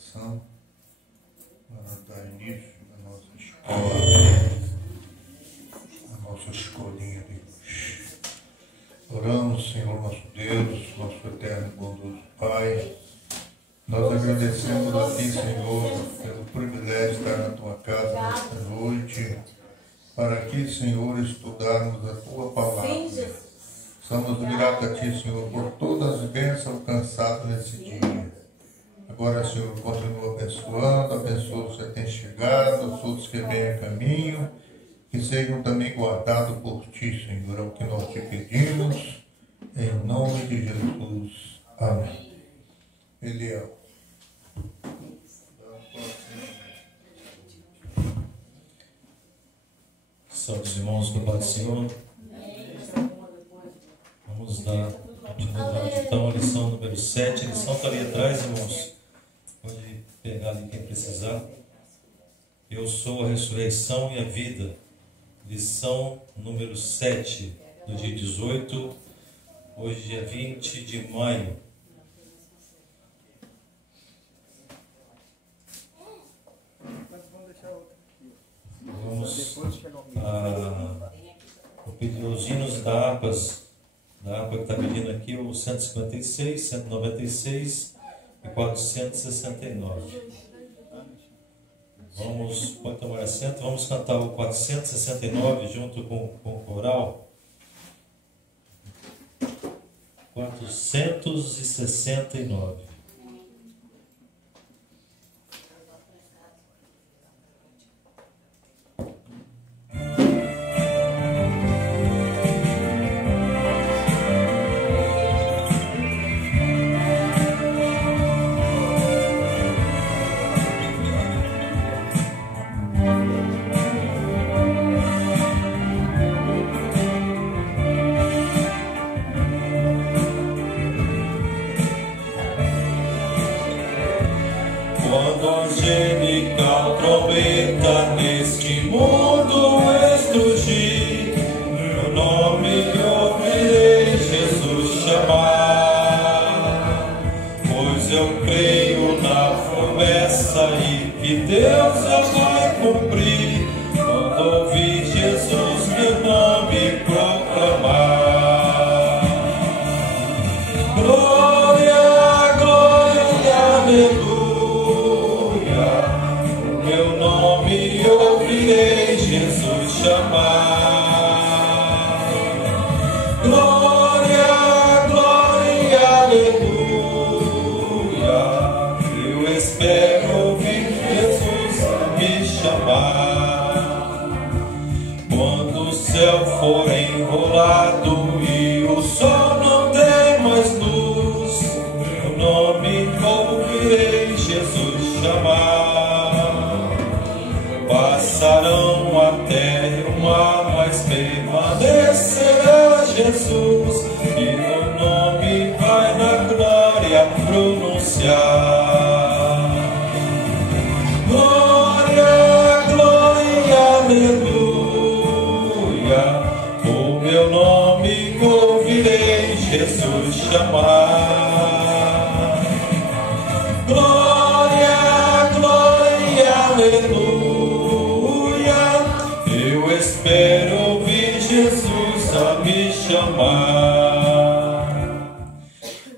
oração para dar início à nossa escola, à nossa escolinha de hoje. Oramos, Senhor nosso Deus, nosso eterno e bondoso Pai. Nós agradecemos a Ti, Senhor, pelo privilégio de estar na Tua casa nesta noite, para aqui, Senhor, estudarmos a Tua palavra. Somos gratos a Ti, Senhor, por todas as bênçãos alcançadas nesse dia. Agora, Senhor, continua abençoando, abençoa os que têm chegado, os outros que vêm a caminho, que sejam também guardados por Ti, Senhor, é o que nós Te pedimos, em nome de Jesus. Amém. Eliel. Salve os irmãos do Pai do Senhor. Vamos dar continuidade então à lição número 7. A lição está ali atrás, irmãos. Pode pegar ali quem precisar. Eu sou a ressurreição e a vida. Lição número 7, do dia 18, hoje dia 20 de maio. Vamos os hinos da APAS. Da APA que está pedindo aqui o 156, 196 e 469. Pode tomar assento, vamos cantar o 469 junto com o coral. 469.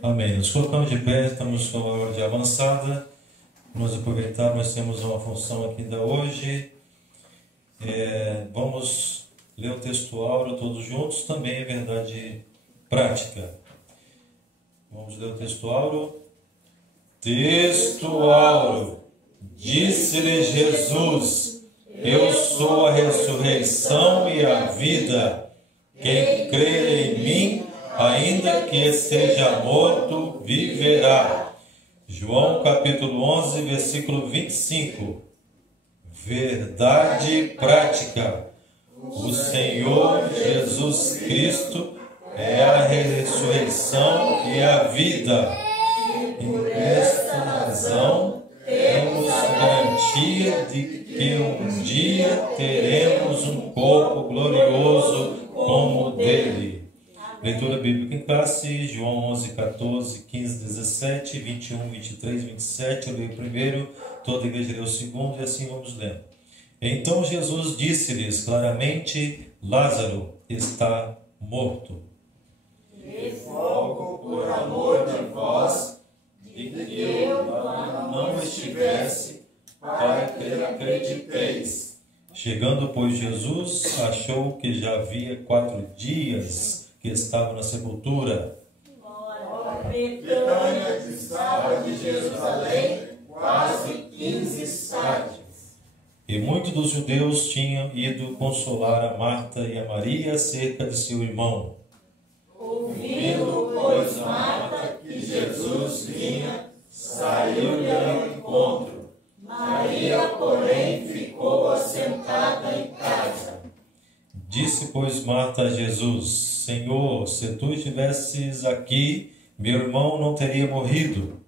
Amém. Nos colocamos de pé, estamos com a hora de avançada. Vamos aproveitar, nós temos uma função aqui da hoje. Vamos ler o texto áureo todos juntos, também é verdade prática. Vamos ler o texto áureo. Texto áureo. Disse-lhe Jesus: Eu sou a ressurreição e a vida. Quem crer em mim, ainda que esteja morto, viverá. João capítulo 11, versículo 25. Verdade prática. O Senhor Jesus Cristo é a ressurreição e a vida. E por esta razão temos garantia de que um dia teremos um corpo glorioso como o dele. Leitura bíblica em classe, João 11, 14, 15, 17 27, 21, 23, 27. Eu leio o primeiro, toda a igreja lê o segundo, e assim vamos lendo. Então Jesus disse-lhes claramente: Lázaro está morto. E rogo por amor de vós, de que eu não estivesse, para que acrediteis. Chegando, pois, Jesus achou que já havia 4 dias que estava na sepultura. Betânia distava de Jerusalém quase 15 sádios. E muitos dos judeus tinham ido consolar a Marta e a Maria acerca de seu irmão. Ouvindo, pois, Marta que Jesus vinha, saiu-lhe ao encontro. Maria, porém, ficou assentada em casa. Disse, pois, Marta a Jesus: Senhor, se tu estivesses aqui, meu irmão não teria morrido.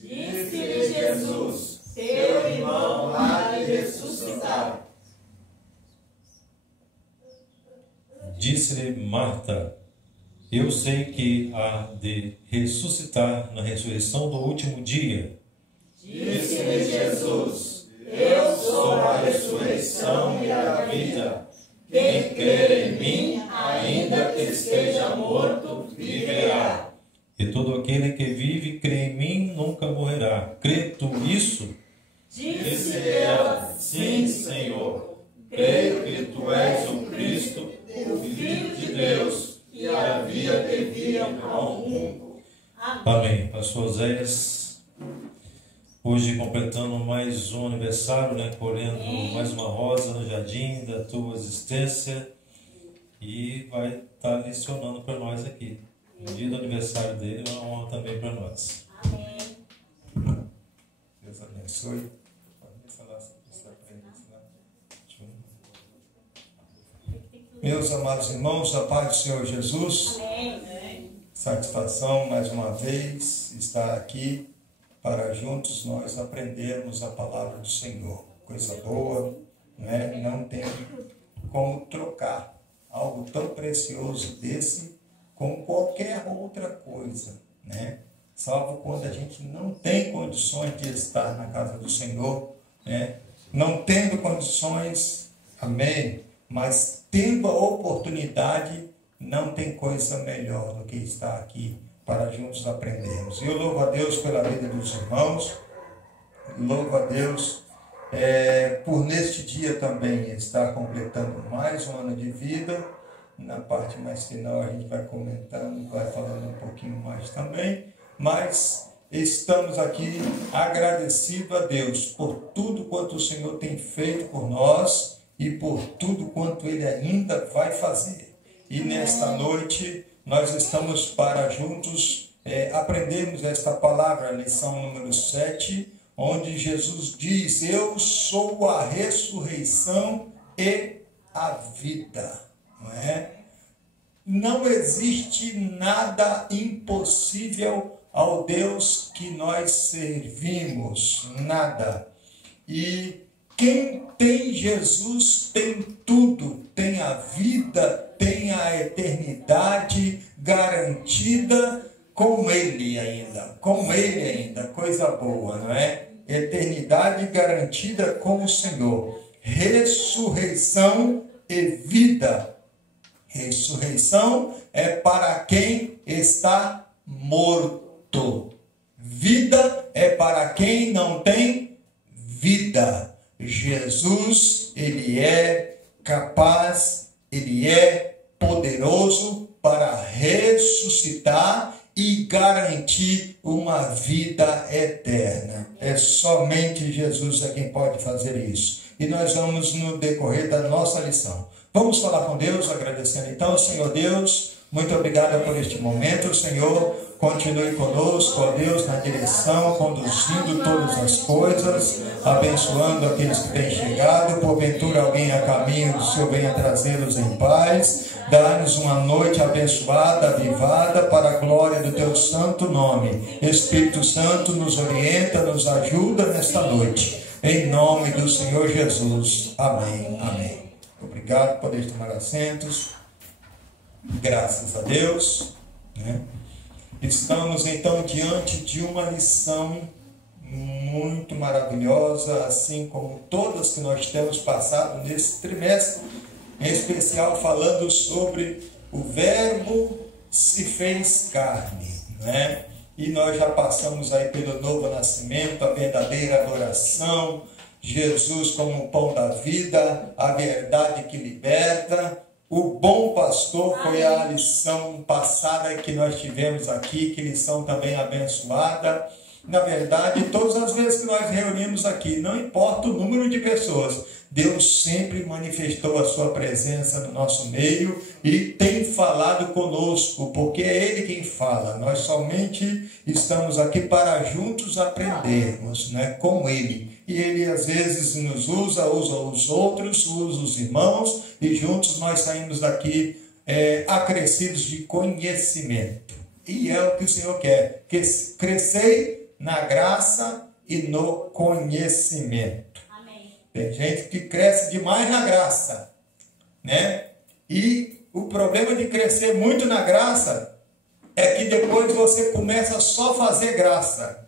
Disse-lhe Jesus: teu irmão há de ressuscitar. Disse-lhe Marta: eu sei que há de ressuscitar na ressurreição do último dia. Disse-lhe Jesus: eu sou a ressurreição e a vida. Quem crer em mim, ainda que esteja morto, viverá. E todo aquele que vive e crê em mim nunca morrerá. Crê tu isso? Disse ela: sim, Senhor. Creio que tu és o Cristo, o Filho de Deus, que havia de vir ao mundo. Amém. Pastor Oséias, hoje completando mais um aniversário, né? Colhendo mais uma rosa no jardim da tua existência, e vai estar lecionando para nós aqui. No dia do aniversário dele, é uma honra também para nós. Amém. Deus abençoe. Meus amados irmãos, a paz do Senhor Jesus. Amém. Satisfação mais uma vez estar aqui para juntos nós aprendermos a palavra do Senhor. Coisa boa, né? Não tem como trocar algo tão precioso desse com qualquer outra coisa, né? Salvo quando a gente não tem condições de estar na casa do Senhor, né? Não tendo condições, amém, mas tendo a oportunidade, não tem coisa melhor do que estar aqui para juntos aprendermos. Eu louvo a Deus pela vida dos irmãos, louvo a Deus por neste dia também estar completando mais um ano de vida. Na parte mais final a gente vai comentando, vai falando um pouquinho mais também, mas estamos aqui agradecidos a Deus por tudo quanto o Senhor tem feito por nós e por tudo quanto Ele ainda vai fazer. E nesta noite nós estamos para juntos aprendermos esta palavra, lição número 7, onde Jesus diz: eu sou a ressurreição e a vida. Não é? Não existe nada impossível ao Deus que nós servimos, nada. E quem tem Jesus tem tudo, tem a vida, tem a eternidade garantida com Ele ainda, coisa boa, não é? Eternidade garantida com o Senhor, ressurreição e vida. Ressurreição é para quem está morto. Vida é para quem não tem vida. Jesus, Ele é capaz, Ele é poderoso para ressuscitar e garantir uma vida eterna. É somente Jesus quem pode fazer isso. E nós vamos no decorrer da nossa lição. Vamos falar com Deus, agradecendo então, Senhor Deus, muito obrigado por este momento, Senhor, continue conosco, ó Deus, na direção, conduzindo todas as coisas, abençoando aqueles que têm chegado, porventura alguém a caminho, o Senhor venha trazê-los em paz, dá-nos uma noite abençoada, avivada, para a glória do Teu santo nome. Espírito Santo, nos orienta, nos ajuda nesta noite, em nome do Senhor Jesus. Amém, amém. Obrigado por tomar assentos. Graças a Deus, né? Estamos então diante de uma lição muito maravilhosa, assim como todas que nós temos passado nesse trimestre, em especial falando sobre o Verbo se fez carne, né? E nós já passamos aí pelo novo nascimento, a verdadeira adoração, Jesus como o pão da vida, a verdade que liberta. O bom pastor foi a lição passada que nós tivemos aqui, que lição também abençoada. Na verdade, todas as vezes que nós reunimos aqui, não importa o número de pessoas, Deus sempre manifestou a sua presença no nosso meio e tem falado conosco, porque é Ele quem fala. Nós somente estamos aqui para juntos aprendermos, né, com Ele. E Ele às vezes nos usa os outros, usa os irmãos, e juntos nós saímos daqui acrescidos de conhecimento. E é o que o Senhor quer, que crescei na graça e no conhecimento. Amém. Tem gente que cresce demais na graça, né? E o problema de crescer muito na graça é que depois você começa só a fazer graça,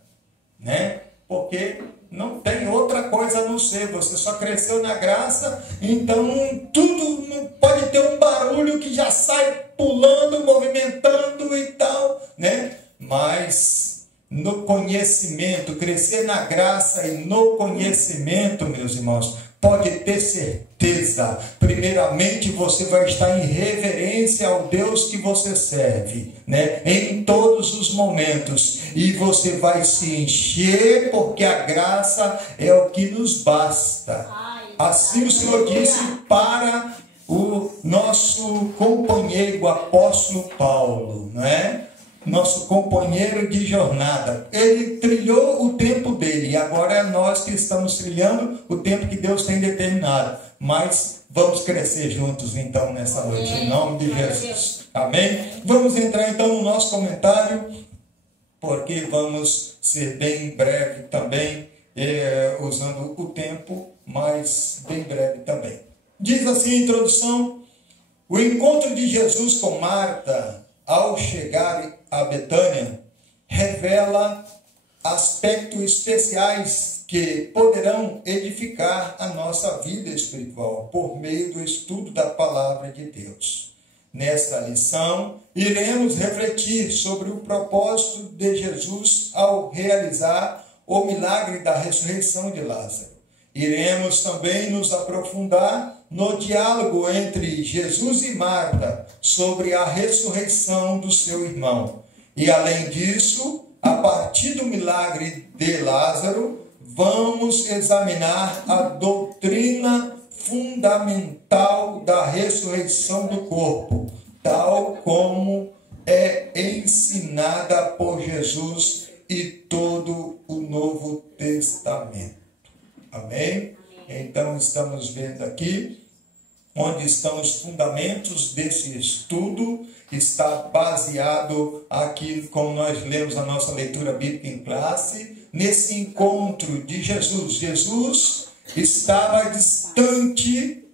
né? Porque não tem outra coisa a não ser, você só cresceu na graça, então tudo pode ter um barulho que já sai pulando, movimentando e tal, né? Mas no conhecimento, crescer na graça e no conhecimento, meus irmãos, pode ter certeza, primeiramente você vai estar em reverência ao Deus que você serve, né? Em todos os momentos, e você vai se encher, porque a graça é o que nos basta. Assim o Senhor disse para o nosso companheiro, o apóstolo Paulo, não é? Nosso companheiro de jornada. Ele trilhou o tempo dele, e agora é nós que estamos trilhando o tempo que Deus tem determinado. Mas vamos crescer juntos então nessa noite, em nome de Jesus. Amém? Vamos entrar então no nosso comentário, porque vamos ser bem breve também, usando o tempo, mas bem breve também. Diz assim a introdução: o encontro de Jesus com Marta ao chegar a Betânia revela aspectos especiais que poderão edificar a nossa vida espiritual por meio do estudo da palavra de Deus. Nesta lição, iremos refletir sobre o propósito de Jesus ao realizar o milagre da ressurreição de Lázaro. Iremos também nos aprofundar no diálogo entre Jesus e Marta sobre a ressurreição do seu irmão. E além disso, a partir do milagre de Lázaro, vamos examinar a doutrina fundamental da ressurreição do corpo, tal como é ensinada por Jesus e todo o Novo Testamento. Amém? Então estamos vendo aqui onde estão os fundamentos desse estudo. Está baseado aqui, como nós lemos a nossa leitura bíblica em classe, nesse encontro de Jesus. Jesus estava distante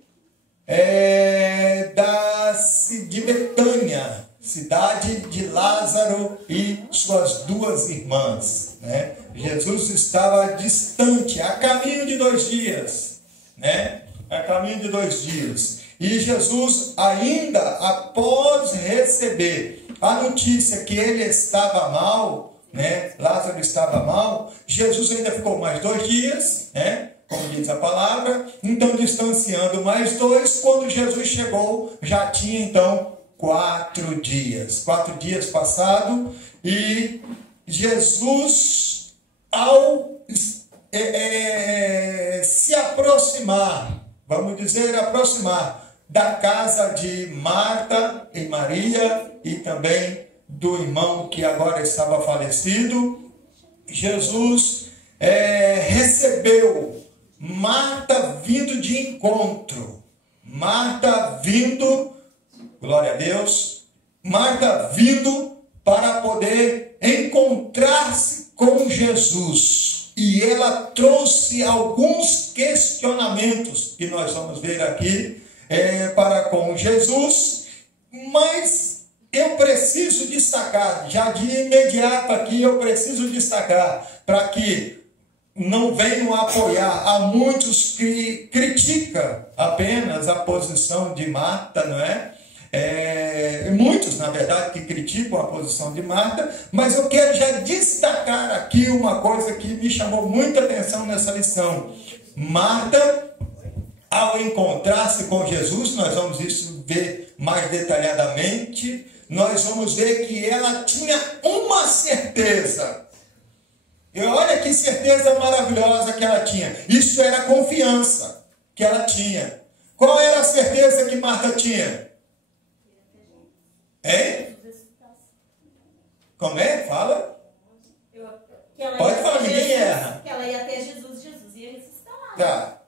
de Betânia, cidade de Lázaro e suas duas irmãs, né? Jesus estava distante, a caminho de 2 dias, né? A caminho de 2 dias. E Jesus, ainda após receber a notícia que ele estava mal, né? Lázaro estava mal, Jesus ainda ficou mais 2 dias, né? Como diz a palavra. Então, distanciando mais 2, quando Jesus chegou, já tinha então 4 dias. 4 dias passados, e Jesus, ao se aproximar, vamos dizer, aproximar da casa de Marta e Maria e também do irmão que agora estava falecido, Jesus recebeu Marta vindo de encontro. Marta vindo, glória a Deus, Marta vindo para poder encontrar-se com Jesus. E ela trouxe alguns questionamentos que nós vamos ver aqui para com Jesus, mas eu preciso destacar, já de imediato aqui, eu preciso destacar, para que não venham apoiar. Há muitos que criticam apenas a posição de Marta, não é? Muitos, na verdade, que criticam a posição de Marta, mas eu quero já destacar aqui uma coisa que me chamou muita atenção nessa lição. Marta, ao encontrar-se com Jesus, nós vamos isso ver mais detalhadamente, nós vamos ver que ela tinha uma certeza. E olha que certeza maravilhosa que ela tinha. Isso era a confiança que ela tinha. Qual era a certeza que Marta tinha? Hein? Como é? Fala. Pode falar, ninguém erra. Que ela ia ter Jesus, Jesus ia ressuscitar. Tá.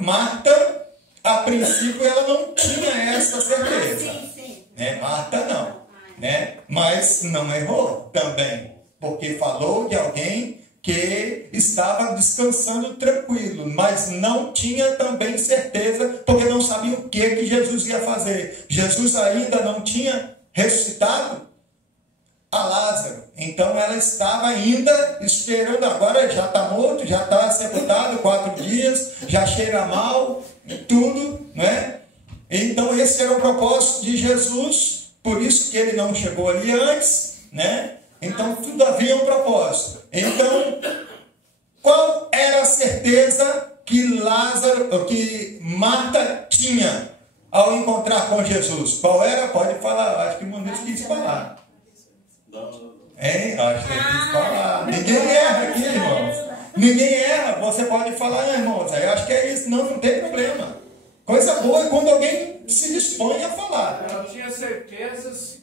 Marta, a princípio, ela não tinha essa certeza. Sim. Marta não. Mas não errou também. Porque falou de alguém que estava descansando tranquilo, mas não tinha também certeza, porque não sabia o que Jesus ia fazer. Jesus ainda não tinha ressuscitado a Lázaro. Então ela estava ainda esperando, agora já está morto, já está sepultado 4 dias, já cheira mal, tudo, né? Então esse era o propósito de Jesus, por isso que ele não chegou ali antes, né? Então tudo havia um propósito. Então, qual era a certeza que Marta tinha ao encontrar com Jesus? Qual era? Pode falar. Acho que o Muniz quis falar. Acho que ele quis falar. Ninguém erra aqui, irmãos. Ninguém erra. Você pode falar, irmãos. Eu acho que é isso. Não tem problema. Coisa boa é quando alguém se dispõe a falar. Ela tinha certeza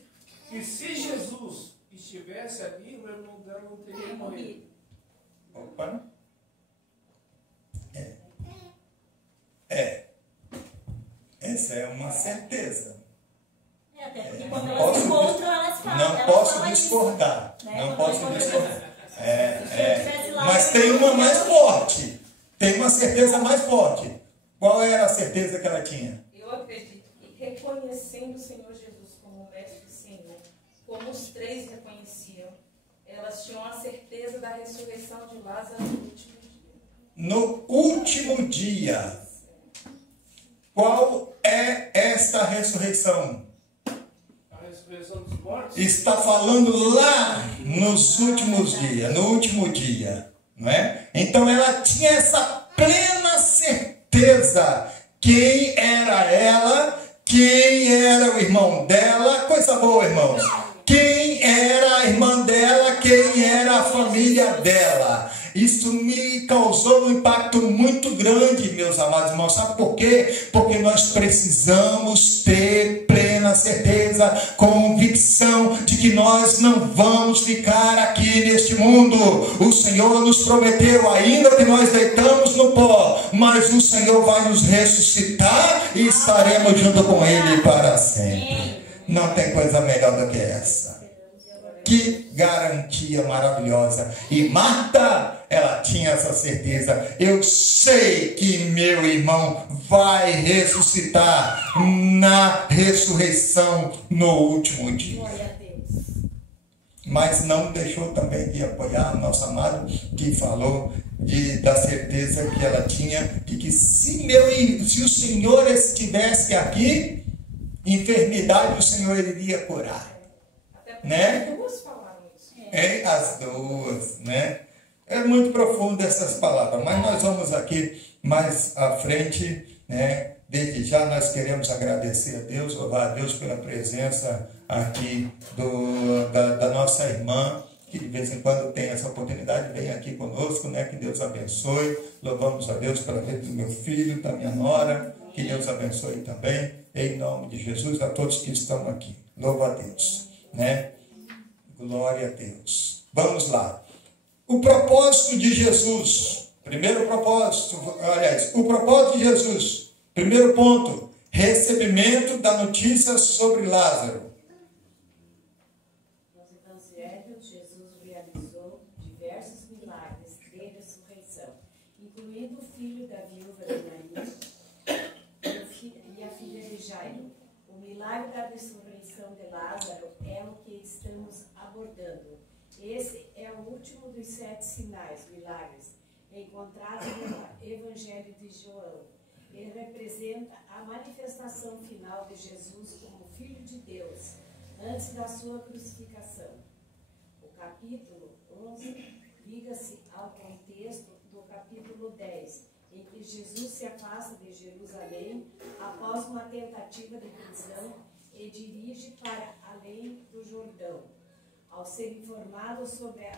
que se Jesus estivesse ali, o irmão dela não teria morrido. Opa. Essa é uma certeza. Até porque quando elas se encontram, elas falam. Não posso discordar. Não posso discordar. Mas tem uma mais forte. Tem uma certeza mais forte. Qual era a certeza que ela tinha? Eu acredito que reconhecendo o Senhor Jesus como mestre e Senhor, como os 3 reconheciam, elas tinham a certeza da ressurreição de Lázaro no último dia. No último dia. Qual é esta ressurreição? A ressurreição dos mortos? Está falando lá nos últimos dias, no último dia, não é? Então ela tinha essa plena certeza quem era ela, quem era o irmão dela, coisa boa, irmãos. Quem era a irmã dela, quem era a família dela. Isso me causou um impacto muito grande, meus amados irmãos. Sabe por quê? Porque nós precisamos ter plena certeza, convicção de que nós não vamos ficar aqui neste mundo. O Senhor nos prometeu, ainda que nós deitamos no pó, mas o Senhor vai nos ressuscitar e estaremos junto com Ele para sempre. Não tem coisa melhor do que essa. Que garantia maravilhosa. E Marta, ela tinha essa certeza. Eu sei que meu irmão vai ressuscitar na ressurreição no último dia. Mas não deixou também de apoiar o nosso amado, que falou da certeza que ela tinha de que se o Senhor estivesse aqui, enfermidade o Senhor iria curar. Né? As 2 falaram isso. As 2, né? É muito profundo essas palavras, mas nós vamos aqui mais à frente, né? Desde já nós queremos agradecer a Deus, louvar a Deus pela presença aqui da nossa irmã, que de vez em quando tem essa oportunidade, vem aqui conosco, né? Que Deus abençoe. Louvamos a Deus pela vida do meu filho, da minha nora, que Deus abençoe também, em nome de Jesus, a todos que estão aqui. Louva a Deus, né? Glória a Deus. Vamos lá. O propósito de Jesus. Primeiro propósito, aliás, o propósito de Jesus. Primeiro ponto, recebimento da notícia sobre Lázaro. Nos evangelhos, Jesus realizou diversos milagres de ressurreição, incluindo o filho da viúva de Naim e a filha de Jairo. O milagre da ressurreição ressurreição de Lázaro é o que estamos abordando. Esse é o último dos 7 sinais, milagres, encontrados no Evangelho de João. Ele representa a manifestação final de Jesus como Filho de Deus, antes da sua crucificação. O capítulo 11 liga-se ao contexto do capítulo 10, em que Jesus se afasta de Jerusalém após uma tentativa de prisão e dirige para além do Jordão. Ao ser informado sobre a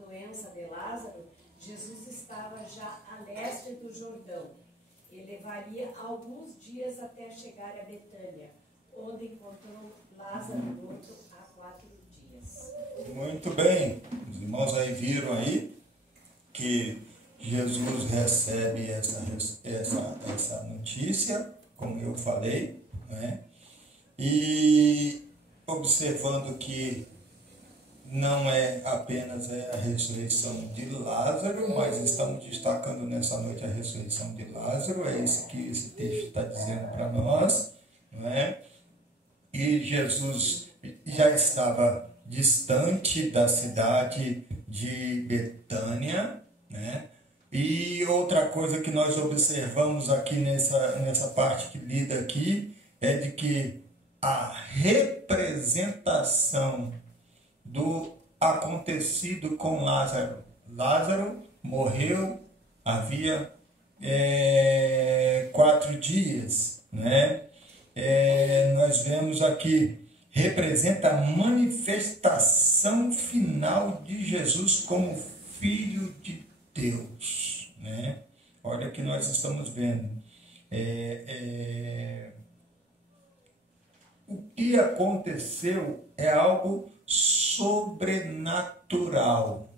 doença de Lázaro, Jesus estava já a leste do Jordão e levaria alguns dias até chegar a Betânia, onde encontrou Lázaro morto há 4 dias. Muito bem, os irmãos aí viram aí que Jesus recebe essa notícia, como eu falei, né? E observando que não é apenas a ressurreição de Lázaro, mas estamos destacando nessa noite a ressurreição de Lázaro, é isso que esse texto está dizendo para nós, não é? E Jesus já estava distante da cidade de Betânia, né? E outra coisa que nós observamos aqui nessa parte que lida aqui é de que a representação do acontecido com Lázaro. Lázaro morreu havia 4 dias, né? Nós vemos aqui, representa a manifestação final de Jesus como Filho de Deus, né? Olha que nós estamos vendo. O que aconteceu é algo sobrenatural,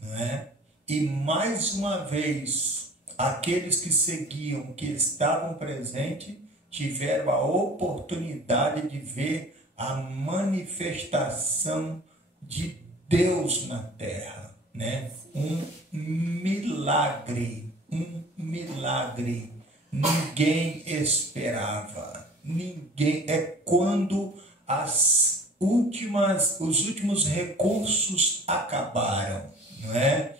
né? E mais uma vez, aqueles que seguiam, que estavam presentes, tiveram a oportunidade de ver a manifestação de Deus na terra, né? Um milagre, ninguém esperava, é quando os últimos recursos acabaram, não é?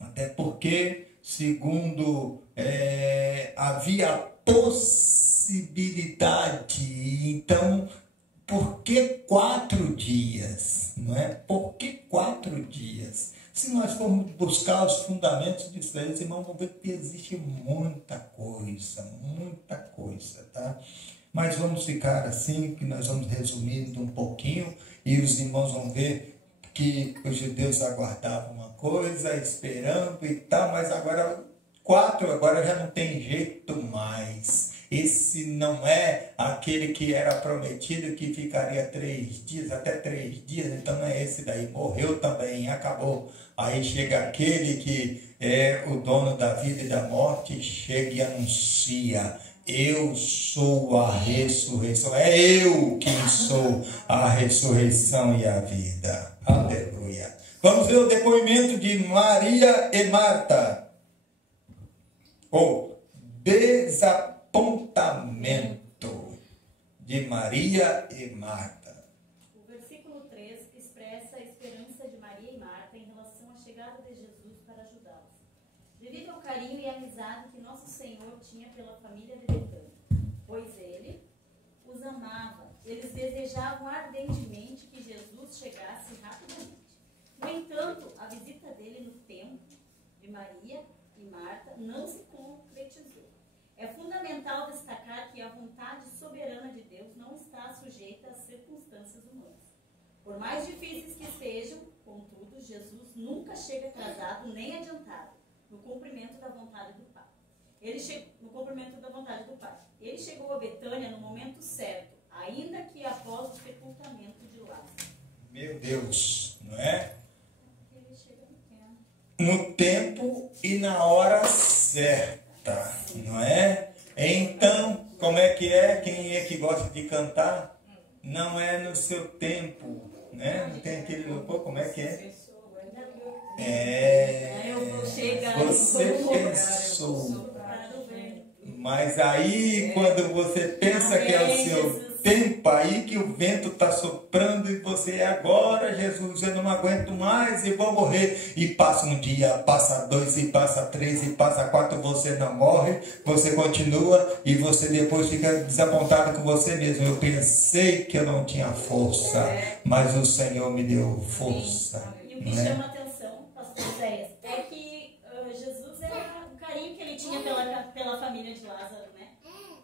Até porque, segundo, havia possibilidade, então, por que 4 dias? Não é? Por que 4 dias? Se nós formos buscar os fundamentos disso aí, irmãos, vão ver que existe muita coisa, tá? Mas vamos ficar assim, que nós vamos resumindo um pouquinho, e os irmãos vão ver que os judeus aguardavam uma coisa, esperando e tal, mas agora 4, agora já não tem jeito mais. Esse não é aquele que era prometido que ficaria 3 dias, até 3 dias, então não é esse daí, morreu também, acabou. Aí chega aquele que é o dono da vida e da morte, chega e anuncia: eu sou a ressurreição, é eu quem sou a ressurreição e a vida. Aleluia. Vamos ver o depoimento de Maria e Marta. O desapontamento de Maria e Marta. O versículo 3 expressa a esperança de Maria e Marta em relação à chegada de Jesus para ajudá-los, devido ao carinho e amizade que nosso Senhor tinha pela família de Betânia, pois ele os amava. Eles desejavam ardentemente que Jesus chegasse rapidamente. No entanto, a visita dele no templo de Maria e Marta não se concretizou. É fundamental destacar que a vontade soberana de Deus não está sujeita às circunstâncias humanas. Por mais difíceis que sejam, contudo, Jesus nunca chega atrasado nem adiantado no cumprimento da vontade do Pai. Ele chegou a Betânia no momento certo, ainda que após o sepultamento de Lázaro. Meu Deus, não é? No tempo e na hora certa, não é? Então, como é que é? Quem é que gosta de cantar? Não é no seu tempo, né? Não tem aquele louvor, como é que é? Você pensou Mas aí, quando você pensa que é o seu tempo, aí que o vento está soprando e você, agora, Jesus, eu não aguento mais e vou morrer. E passa um dia, passa 2, e passa 3, e passa 4, você não morre, você continua e você depois fica desapontado com você mesmo. Eu pensei que eu não tinha força, mas o Senhor me deu força. E o que chama atenção, pastor Zéias, é que Jesus era o carinho que ele tinha pela família de Lázaro, né?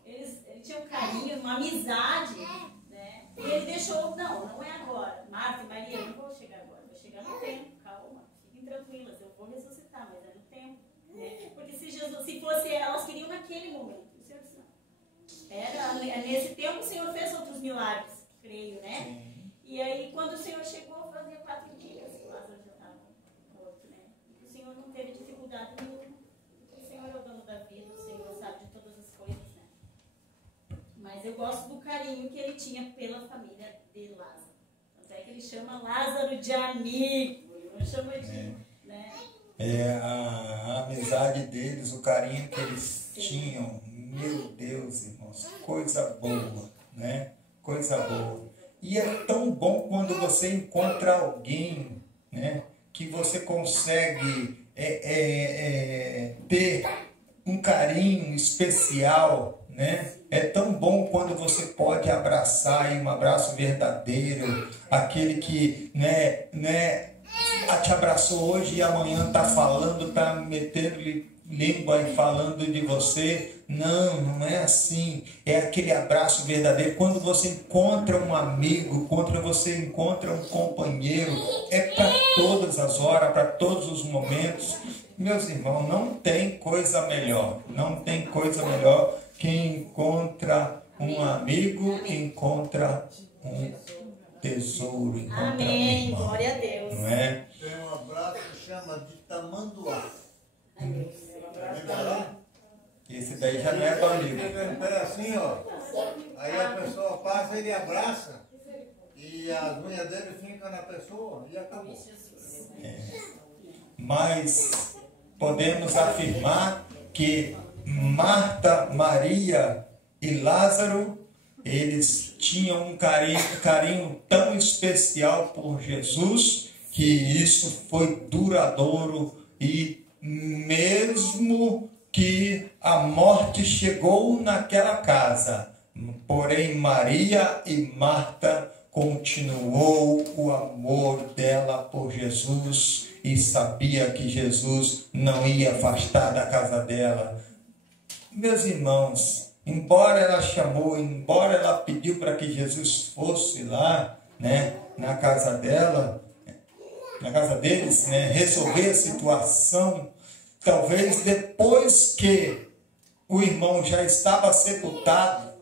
Ele tinha um carinho, uma amizade, né? E ele deixou, não é agora. Marta e Maria, eu não vou chegar agora, vou chegar no tempo, calma, fiquem tranquilas, eu vou ressuscitar, mas é no tempo, né? Porque se fosse, elas queriam naquele momento, o Senhor disse, não. Nesse tempo o Senhor fez outros milagres, creio, né? Sim. E aí, quando o Senhor chegou, fazia 4 dias que Lázaro já estava morto, né? E o Senhor não teve dificuldade nenhuma. O Senhor é o dono da vida, o Senhor sabe de todas as coisas, né? Mas eu gosto do carinho que ele tinha pela família de Lázaro. Tanto é que ele chama Lázaro de amigo, ele não chama de... né? A amizade deles, o carinho que eles tinham, meu Deus, irmãos, coisa boa, né? Coisa boa. E é tão bom quando você encontra alguém, né, que você consegue ter um carinho especial, né? É tão bom quando você pode abraçar, e um abraço verdadeiro, aquele que te abraçou hoje e amanhã está falando, está metendo-lhe língua e falando de você. Não é assim. É aquele abraço verdadeiro. Quando você encontra um amigo, quando você encontra um companheiro, é para todas as horas, para todos os momentos. Meus irmãos, não tem coisa melhor. Não tem coisa melhor. Quem encontra um amigo, encontra um tesouro. Amém. Glória a Deus. Não é? Tem um abraço que chama de tamanduá. Esse daí já não é tão amigo. Fica em pé assim, ó. Aí a pessoa passa, ele abraça e as unhas dele ficam na pessoa e acabou. Mas podemos afirmar que Marta, Maria e Lázaro, eles tinham um carinho tão especial por Jesus que isso foi duradouro, e mesmo que a morte chegou naquela casa, porém Maria e Marta continuou o amor dela por Jesus e sabia que Jesus não ia afastar da casa dela. Meus irmãos, embora ela chamou, embora ela pediu para que Jesus fosse lá, né, na casa dela, na casa deles, né, resolver a situação, talvez depois que o irmão já estava sepultado,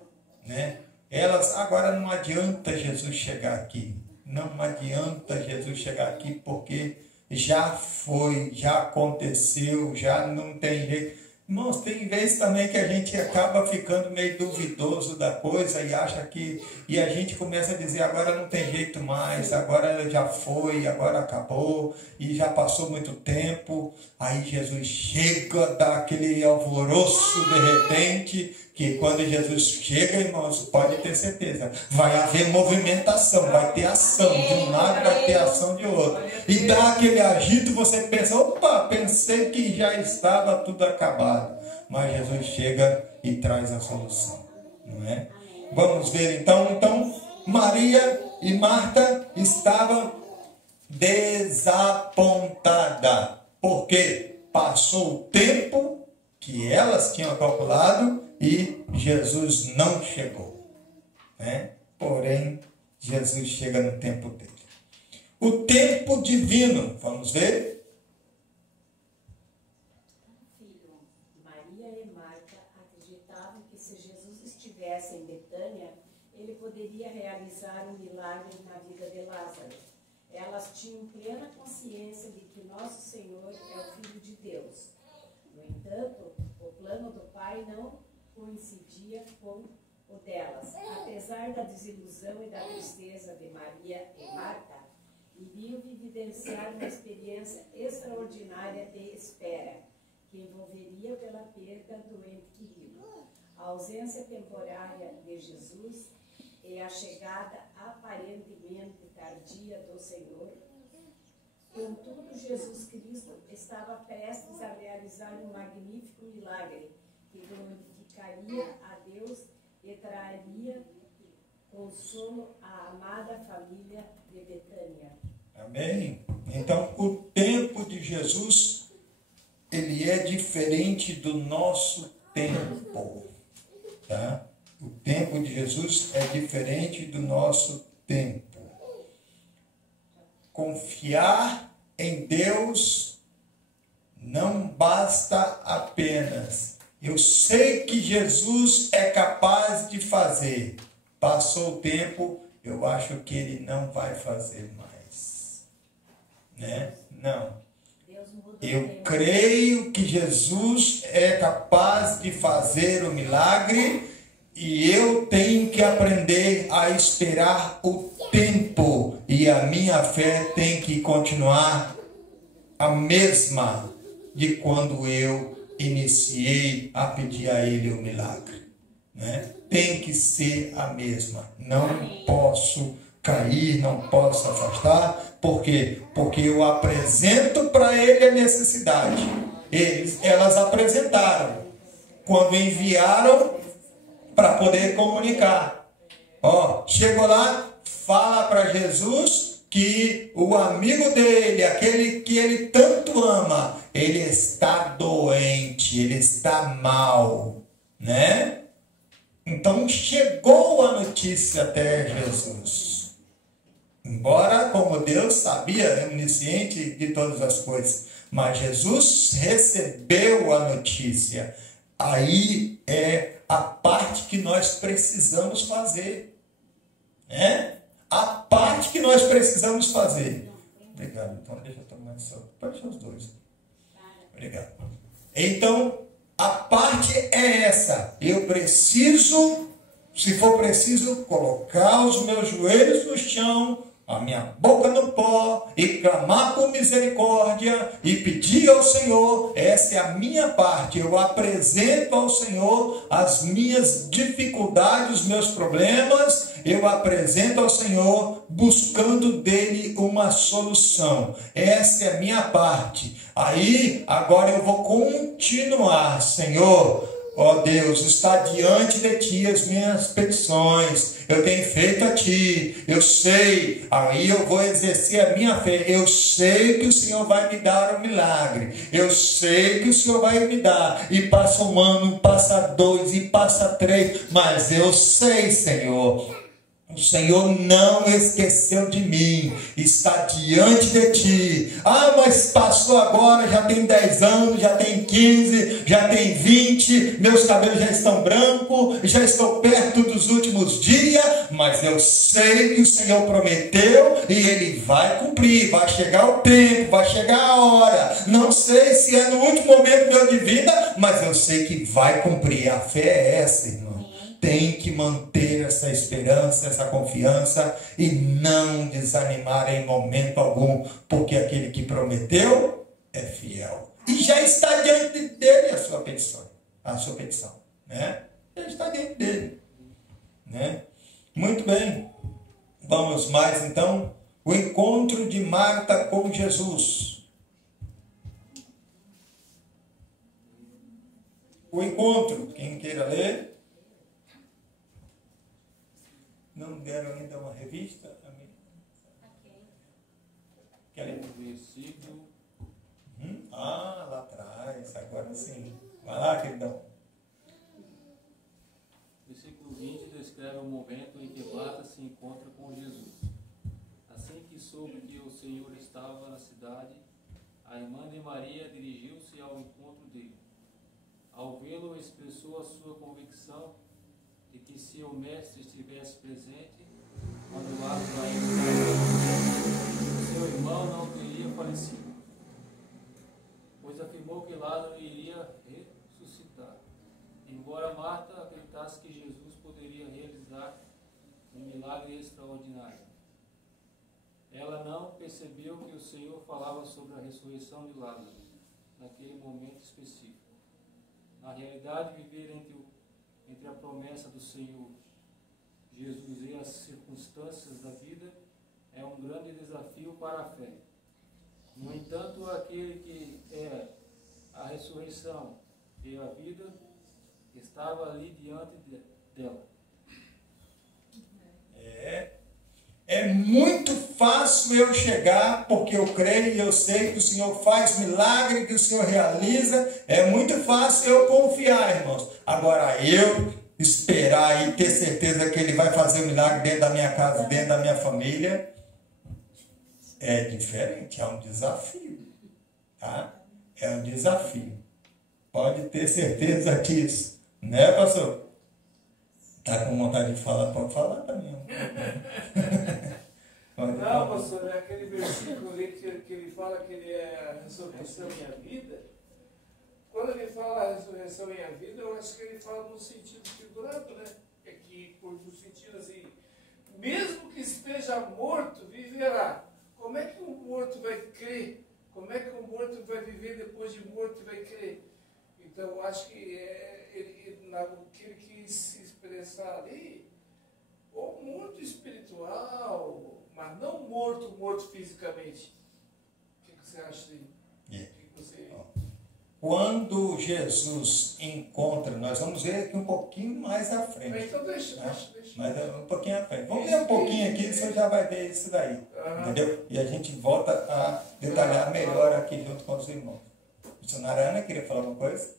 né, elas, agora não adianta Jesus chegar aqui, não adianta Jesus chegar aqui, porque já foi, já aconteceu, já não tem jeito. Irmãos, tem vezes também que a gente acaba ficando meio duvidoso da coisa e acha que... E a gente começa a dizer, agora não tem jeito mais, agora já foi, agora acabou, e já passou muito tempo. Aí Jesus chega, dá aquele alvoroço de repente, que quando Jesus chega, irmãos, pode ter certeza, vai haver movimentação, vai ter ação de um lado, vai ter ação de outro. E dá aquele agito, você pensa, opa, pensei que já estava tudo acabado. Mas Jesus chega e traz a solução, não é? Vamos ver então Maria e Marta estavam desapontadas, porque passou o tempo que elas tinham calculado e Jesus não chegou, né? Porém, Jesus chega no tempo dele. O tempo divino, vamos ver? Maria e Marta acreditavam que se Jesus estivesse em Betânia, ele poderia realizar um milagre na vida de Lázaro. Elas tinham plena consciência de que nosso Senhor é o Filho de Deus. No entanto, o plano do Pai não coincidia com o delas. Apesar da desilusão e da tristeza de Maria e Marta, iriam vivenciar uma experiência extraordinária de espera. que envolveria pela perda do ente querido. A ausência temporária de Jesus e a chegada aparentemente tardia do Senhor. Contudo, Jesus Cristo estava prestes a realizar um magnífico milagre que glorificaria a Deus e traria consolo à amada família de Betânia. Amém? Então, o tempo de Jesus, ele é diferente do nosso tempo. Tá? O tempo de Jesus é diferente do nosso tempo. Confiar em Deus não basta apenas. Eu sei que Jesus é capaz de fazer. Passou o tempo, eu acho que ele não vai fazer mais. Né? Não. Eu creio que Jesus é capaz de fazer o milagre e eu tenho que aprender a esperar o tempo e a minha fé tem que continuar a mesma de quando eu iniciei a pedir a Ele o milagre. Né? Tem que ser a mesma. Não posso cair, não posso afastar. Por quê? Porque eu apresento para Ele a necessidade. Elas apresentaram quando enviaram para poder comunicar. Chegou lá, fala para Jesus que o amigo dele, aquele que ele tanto ama, ele está doente, ele está mal, né? Então chegou a notícia até Jesus. Embora, como Deus sabia, é onisciente de todas as coisas, mas Jesus recebeu a notícia. Aí é a parte que nós precisamos fazer. Né? A parte que nós precisamos fazer. Obrigado. Então, deixa eu tomar só. Pode deixar os dois. Obrigado. Então, a parte é essa. Eu preciso, se for preciso, colocar os meus joelhos no chão, a minha boca no pó e clamar por misericórdia e pedir ao Senhor. Essa é a minha parte. Eu apresento ao Senhor as minhas dificuldades, os meus problemas. Eu apresento ao Senhor buscando dele uma solução. Essa é a minha parte. Aí, agora eu vou continuar, Senhor. Ó Deus, está diante de Ti as minhas petições, eu tenho feito a Ti, eu sei, aí eu vou exercer a minha fé, eu sei que o Senhor vai me dar um milagre, eu sei que o Senhor vai me dar, e passa um ano, passa 2, e passa 3, mas eu sei, Senhor, o Senhor não esqueceu de mim, está diante de Ti. Mas passou agora, já tem 10 anos, já tem 15, já tem 20, meus cabelos já estão brancos, já estou perto dos últimos dias, mas eu sei que o Senhor prometeu e Ele vai cumprir, vai chegar o tempo, vai chegar a hora. Não sei se é no último momento meu de vida, mas eu sei que vai cumprir. A fé é essa, irmão. Tem que manter essa esperança, essa confiança e não desanimar em momento algum, porque aquele que prometeu é fiel. E já está diante dele a sua petição, né? Já está diante dele, né? Muito bem. Vamos mais então. O encontro de Marta com Jesus. O encontro, quem queira ler. Não deram ainda uma revista? Amém. Querem o versículo? Lá atrás, agora sim. Vai lá, queridão. Versículo 20 descreve o momento em que Marta se encontra com Jesus. Assim que soube que o Senhor estava na cidade, a irmã de Maria dirigiu-se ao encontro dele. Ao vê-lo, expressou a sua convicção de que se o mestre estivesse presente, quando Lázaro ainda estava, seu irmão não teria falecido, pois afirmou que Lázaro iria ressuscitar. Embora Marta acreditasse que Jesus poderia realizar um milagre extraordinário, ela não percebeu que o Senhor falava sobre a ressurreição de Lázaro. naquele momento específico. Na realidade, viver entre a promessa do Senhor Jesus e as circunstâncias da vida é um grande desafio para a fé. No entanto, aquele que é a ressurreição e a vida estava ali diante dela. É muito fácil eu chegar, porque eu creio e eu sei que o Senhor faz milagre, que o Senhor realiza. É muito fácil eu confiar, irmãos. Agora, eu esperar e ter certeza que Ele vai fazer o milagre dentro da minha casa, dentro da minha família, é diferente, é um desafio. Tá? É um desafio. Pode ter certeza disso. Né, pastor? Está com vontade de falar? Pode falar também. Não, pastor, é aquele versículo ali que ele fala que ele é a ressurreição e a vida. Quando ele fala a ressurreição e a vida, eu acho que ele fala no sentido figurado, né? É que, por no sentido assim, mesmo que esteja morto, viverá. Como é que um morto vai crer? Como é que um morto vai viver depois de morto e vai crer? Então, eu acho que o que ele quis se expressar ali, ou morto espiritual, mas não morto fisicamente. O que você acha aí? Quando Jesus encontra, nós vamos ver aqui um pouquinho mais à frente. Então deixa. Mas um pouquinho à frente. Vamos ver um pouquinho aqui, você já vai ver isso daí. Entendeu? E a gente volta a detalhar melhor aqui junto com os irmãos. Missionária Ana, queria falar alguma coisa?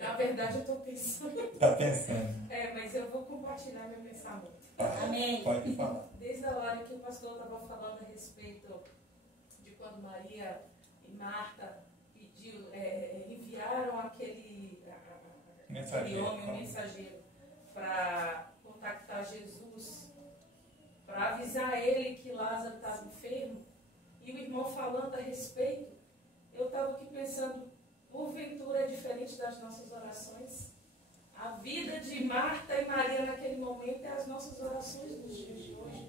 Na verdade, eu estou pensando. Está pensando. Mas eu vou compartilhar meu pensamento. Amém. Pode falar. Desde a hora que o pastor estava falando a respeito de quando Maria e Marta enviaram aquele homem, o mensageiro, para contactar Jesus, para avisar ele que Lázaro estava enfermo, e o irmão falando a respeito, eu estava aqui pensando, porventura é diferente das nossas orações? A vida de Marta e Maria naquele momento é as nossas orações dos dias de hoje.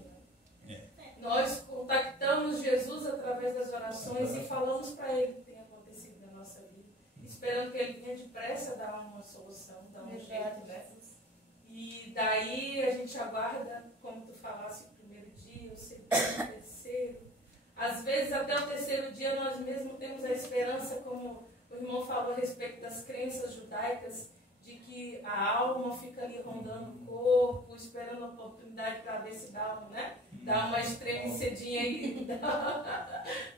Nós contactamos Jesus através das orações e falamos para ele o que tem acontecido na nossa vida, esperando que ele venha depressa dar uma solução, dar um jeito, né? E daí a gente aguarda, como tu falasse, o primeiro dia, o segundo, o terceiro. Às vezes até o terceiro dia nós mesmos temos a esperança, como o irmão falou a respeito das crenças judaicas, de que a alma fica ali rondando o corpo, esperando a oportunidade para ver se dá uma estremecedinha aí.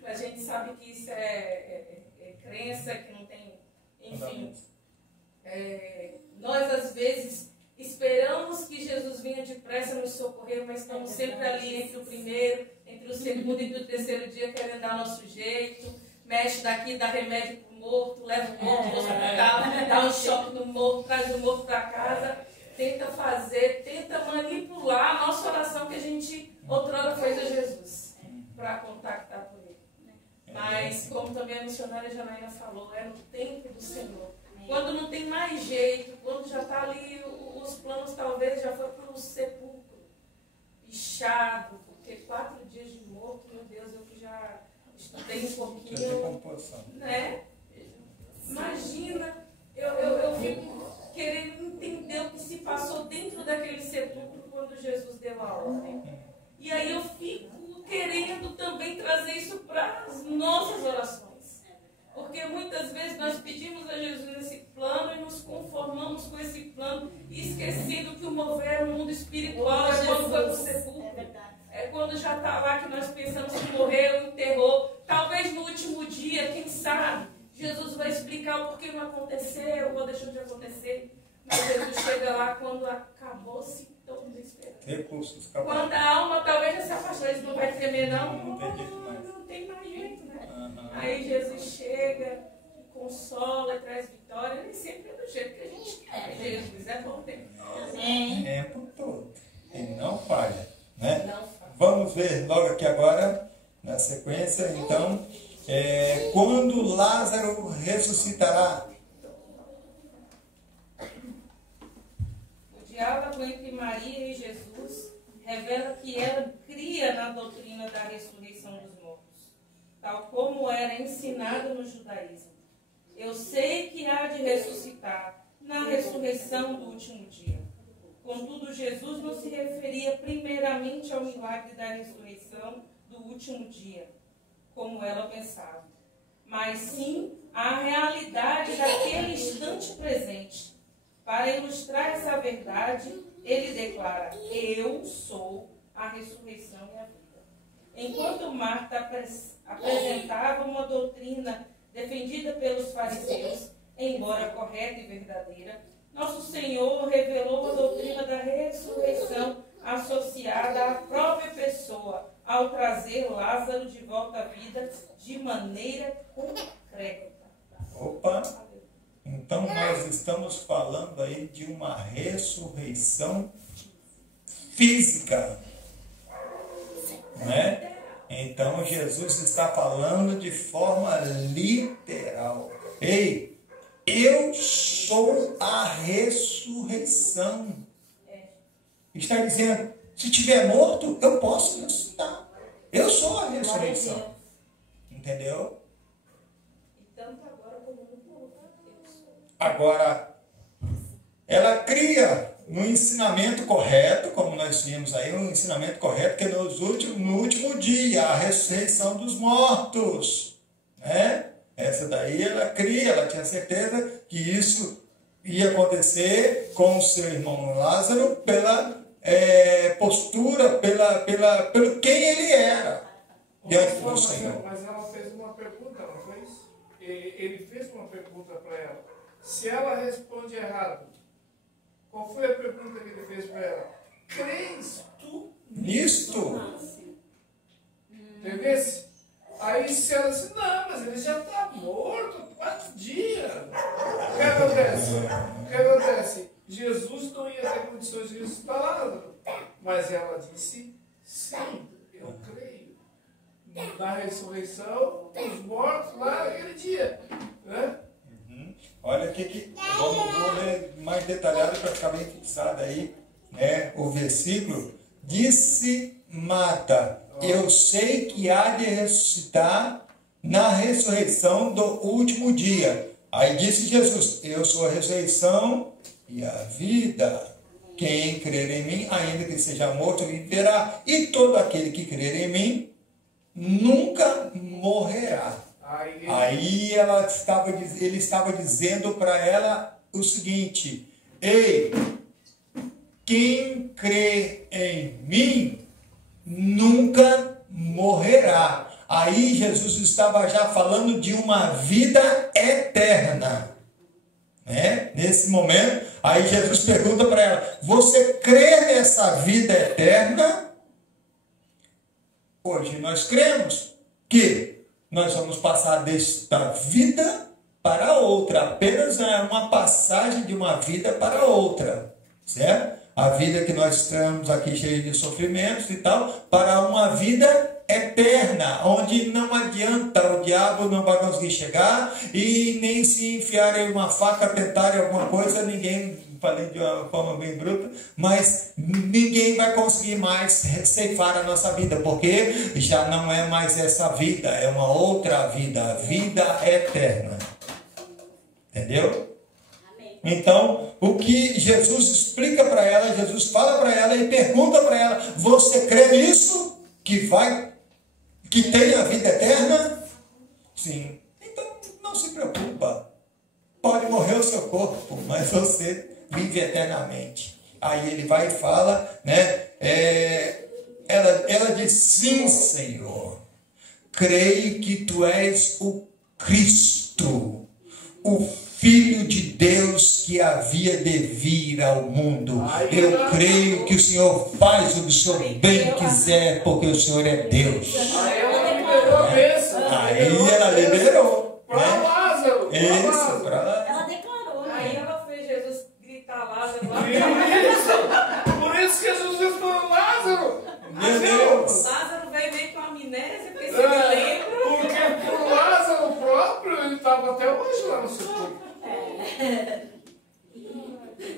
Mas a gente sabe que isso é crença, que não tem... Enfim, nós às vezes esperamos que Jesus venha depressa nos socorrer, mas estamos sempre ali entre o primeiro, entre o segundo e o terceiro dia querendo dar nosso jeito, mexe daqui, dá remédio para o morto, leva o morto no hospital, dá um choque no morto, traz o morto para casa, tenta manipular a nossa oração que a gente outrora fez a Jesus, para contactar por ele. Mas, como também a missionária Janaína falou, é no tempo do Senhor. Quando não tem mais jeito, quando já está ali, os planos talvez já foi para o sepulcro, inchado, porque 4 dias de morto, meu Deus, eu que já estudei um pouquinho, né? Imagina, eu fico querendo entender o que se passou dentro daquele sepulcro quando Jesus deu a ordem. E aí eu fico querendo também trazer isso para as nossas orações. Porque muitas vezes nós pedimos a Jesus esse plano e nos conformamos com esse plano, esquecendo que o mover é no mundo espiritual, é quando foi para o sepulcro. É quando já está lá que nós pensamos que morreu, enterrou. Talvez no último dia, quem sabe, Jesus vai explicar o porquê não aconteceu ou deixou de acontecer. Mas Jesus chega lá quando acabou-se todo esperança. Quando a alma talvez já se afastou, ele não vai tremer não. Não tem mais jeito, né? Aí Jesus chega, consola, traz vitória. Nem sempre é do jeito que a gente quer. Jesus é bom tempo. Tempo todo. E não falha. Né? Não falha. Vamos ver logo aqui agora, na sequência, então, quando Lázaro ressuscitará. O diálogo entre Maria e Jesus revela que ela cria na doutrina da ressurreição dos mortos. tal como era ensinado no judaísmo. Eu sei que há de ressuscitar na ressurreição do último dia. Contudo, Jesus não se referia primeiramente ao milagre da ressurreição do último dia, como ela pensava, mas sim à realidade daquele instante presente. Para ilustrar essa verdade, ele declara: eu sou a ressurreição e a vida. Enquanto Marta apresentava uma doutrina defendida pelos fariseus, embora correta e verdadeira, nosso Senhor revelou a doutrina da ressurreição associada à própria pessoa, ao trazer Lázaro de volta à vida de maneira concreta. Opa! Então nós estamos falando aí de uma ressurreição física, né? Então Jesus está falando de forma literal. Ei, eu sou a ressurreição. Está dizendo, se estiver morto, eu posso ressuscitar. Eu sou a ressurreição. Entendeu? Agora, ela cria no ensinamento correto, como nós vimos aí, um ensinamento correto, que é no último dia, a ressurreição dos mortos. Né? Essa daí ela cria, ela tinha certeza que isso ia acontecer com o seu irmão Lázaro pela postura, pelo quem ele era diante do Senhor. Mas ela fez uma pergunta, não fez? Ele fez uma pergunta para ela. Se ela responde errado, qual foi a pergunta que ele fez para ela? Crês tu nisto? Entendeu? Aí se ela disse, não, mas ele já está morto há 4 dias. O que acontece? Jesus não ia ter condições de ressuscitar Lázaro. Mas ela disse, sim, eu creio. Na ressurreição dos mortos lá naquele dia. Né? Olha aqui, vamos ler mais detalhado para ficar bem fixado aí, né, o versículo. Disse Marta, eu sei que há de ressuscitar na ressurreição do último dia. Aí disse Jesus, eu sou a ressurreição e a vida. Quem crer em mim, ainda que seja morto, viverá. E todo aquele que crer em mim, nunca morrerá. Aí ele estava dizendo para ela o seguinte: ei, quem crê em mim nunca morrerá. Aí Jesus estava já falando de uma vida eterna, né? Nesse momento, aí Jesus pergunta para ela: você crê nessa vida eterna? Hoje nós cremos que nós vamos passar desta vida para outra. Apenas é uma passagem de uma vida para outra. Certo? A vida que nós estamos aqui cheia de sofrimentos e tal, para uma vida eterna, onde não adianta, o diabo não vai conseguir chegar e nem se enfiar em uma faca, tentar alguma coisa, ninguém, falei de uma forma bem bruta, mas ninguém vai conseguir mais ceifar a nossa vida, porque já não é mais essa vida, é uma outra vida, a vida eterna. Entendeu? Então, o que Jesus explica para ela, Jesus fala para ela e pergunta para ela: você crê nisso? Que tem a vida eterna? Sim. Então, não se preocupa. Pode morrer o seu corpo, mas você vive eternamente. Aí ele vai e fala, né? Ela diz: sim, Senhor. Creio que tu és o Cristo, o Filho de Deus que havia de vir ao mundo. Eu creio que o Senhor faz o que o Senhor bem quiser, porque o Senhor é Deus. Aí ela liberou a bênção. Aí ela liberou. Para Lázaro. Isso, para Lázaro. Ela declarou, né? Aí ela fez Jesus gritar Lázaro lá. Por isso que Jesus disse para Lázaro. Meu Deus. Lázaro veio meio com amnésia, porque você me lembra. Porque por Lázaro próprio, ele estava até hoje lá no sepulcro.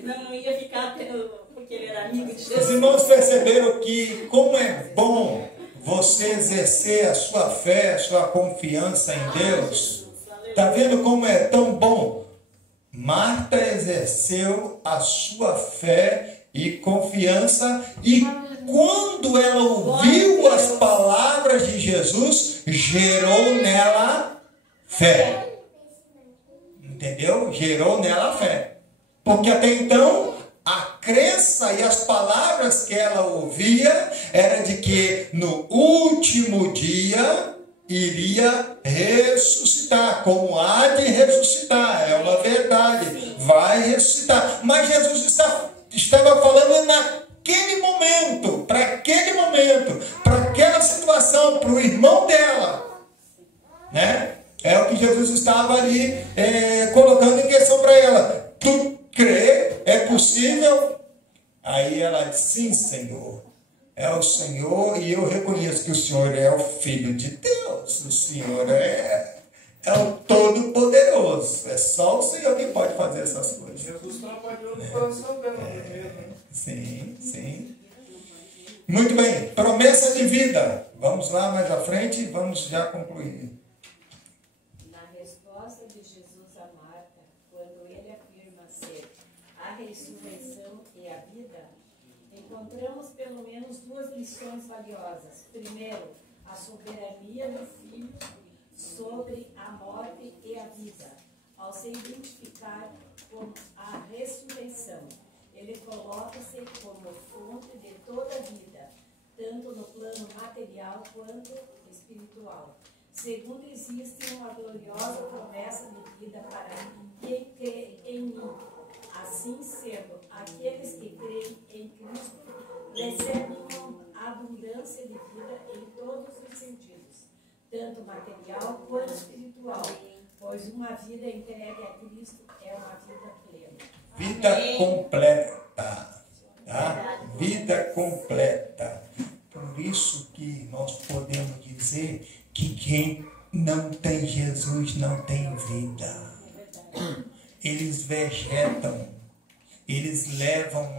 Não ia ficar porque ele era amigo de Os Jesus. irmãos perceberam que como é bom você exercer a sua fé, a sua confiança em Deus. Está vendo como é tão bom? Marta exerceu a sua fé e confiança, e quando ela ouviu as palavras de Jesus, gerou nela fé. Entendeu? Gerou nela fé. Porque até então, a crença e as palavras que ela ouvia era de que no último dia iria ressuscitar, como há de ressuscitar, é uma verdade, vai ressuscitar. Mas Jesus estava falando naquele momento, para aquela situação, para o irmão dela, né? É o que Jesus estava ali colocando em questão para ela. Tu crê? É possível? Aí ela disse, sim, Senhor. É o Senhor, e eu reconheço que o Senhor é o Filho de Deus. O Senhor é o Todo-Poderoso. É só o Senhor que pode fazer essas coisas. Jesus trabalhou no coração dela primeiro. Sim, sim. Muito bem, promessa de vida. Vamos lá mais à frente e vamos já concluir. Na resposta de Jesus a Marta, quando ele afirma ser a ressurreição e a vida, encontramos pelo menos duas lições valiosas. Primeiro, a soberania do Filho sobre a morte e a vida. Ao se identificar com a ressurreição, ele coloca-se como fonte de toda a vida, tanto no plano material quanto espiritual. Segundo, existe uma gloriosa promessa de vida para quem crê em mim. Assim sendo, aqueles que creem em Cristo recebem uma abundância de vida em todos os sentidos, tanto material quanto espiritual, pois uma vida entregue a Cristo é uma vida plena. Vida completa, tá? Vida completa. Por isso que nós podemos dizer que quem não tem Jesus não tem vida. Eles vegetam, eles levam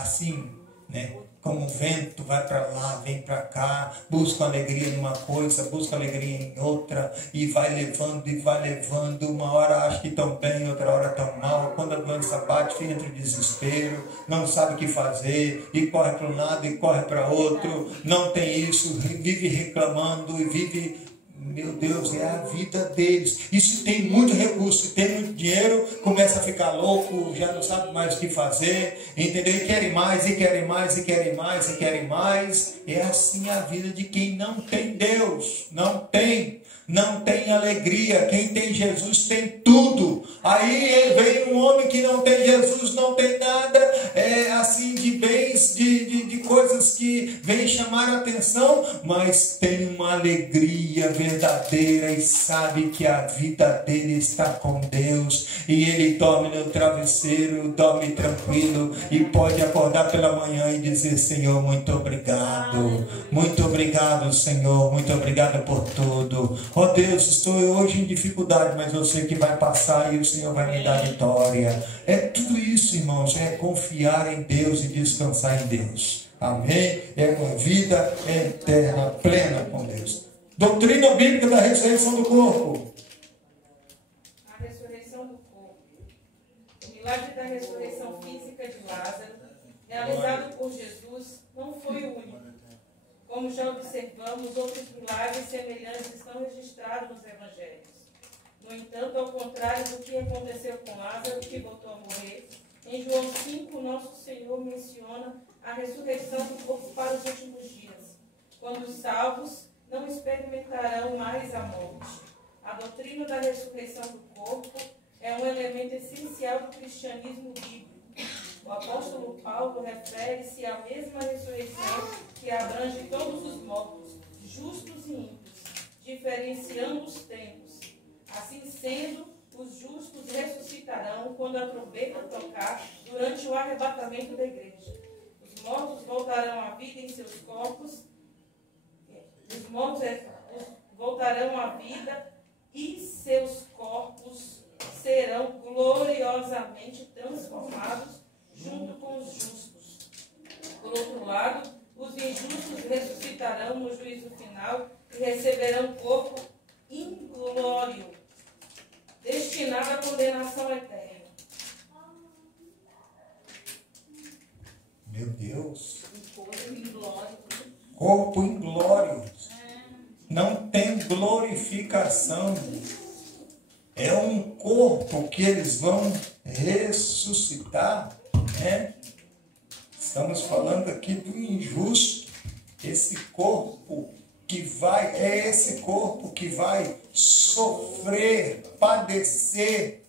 assim, né? Como o vento, vai para lá, vem para cá, busca alegria numa coisa, busca alegria em outra, e vai levando, uma hora acha que estão bem, outra hora estão mal, quando a doença bate, fica entre desespero, não sabe o que fazer, e corre para um lado e corre para outro, não tem isso, vive reclamando e vive... Meu Deus, é a vida deles. E se tem muito recurso, se tem muito dinheiro, começa a ficar louco, já não sabe mais o que fazer, entendeu? E querem mais, e querem mais, e querem mais, e querem mais. É assim a vida de quem não tem Deus. Não tem alegria. Quem tem Jesus tem tudo. Aí vem um homem que não tem Jesus, não tem nada, assim, de bens, de coisas que vêm chamar a atenção, mas tem uma alegria verdadeira e sabe que a vida dele está com Deus, e ele dorme no travesseiro, dorme tranquilo, e pode acordar pela manhã e dizer, Senhor, muito obrigado, Senhor, muito obrigado por tudo. Ó Deus, estou hoje em dificuldade, mas eu sei que vai passar e o Senhor vai me dar vitória. É tudo isso, irmãos, é confiar em Deus e descansar em Deus. Amém? É uma vida eterna, plena com Deus. Doutrina bíblica da ressurreição do corpo. A ressurreição do corpo. O milagre da ressurreição física de Lázaro, realizado por Jesus, não foi o único. Como já observamos, outros milagres semelhantes estão registrados nos evangelhos. No entanto, ao contrário do que aconteceu com Lázaro, que voltou a morrer, em João 5, nosso Senhor menciona a ressurreição do corpo para os últimos dias, quando os salvos não experimentarão mais a morte. A doutrina da ressurreição do corpo é um elemento essencial do cristianismo bíblico. O apóstolo Paulo refere-se à mesma ressurreição que abrange todos os mortos, justos e ímpios, diferenciando os tempos. Assim sendo, os justos ressuscitarão quando a trombeta tocar durante o arrebatamento da igreja. Os mortos voltarão à vida em seus corpos. Os mortos voltarão à vida e seus corpos serão gloriosamente transformados junto com os justos. Por outro lado, os injustos ressuscitarão no corpo inglório. Não tem glorificação. É um corpo que eles vão ressuscitar, né? Estamos falando aqui do injusto. Esse corpo que vai, é esse corpo que vai sofrer, padecer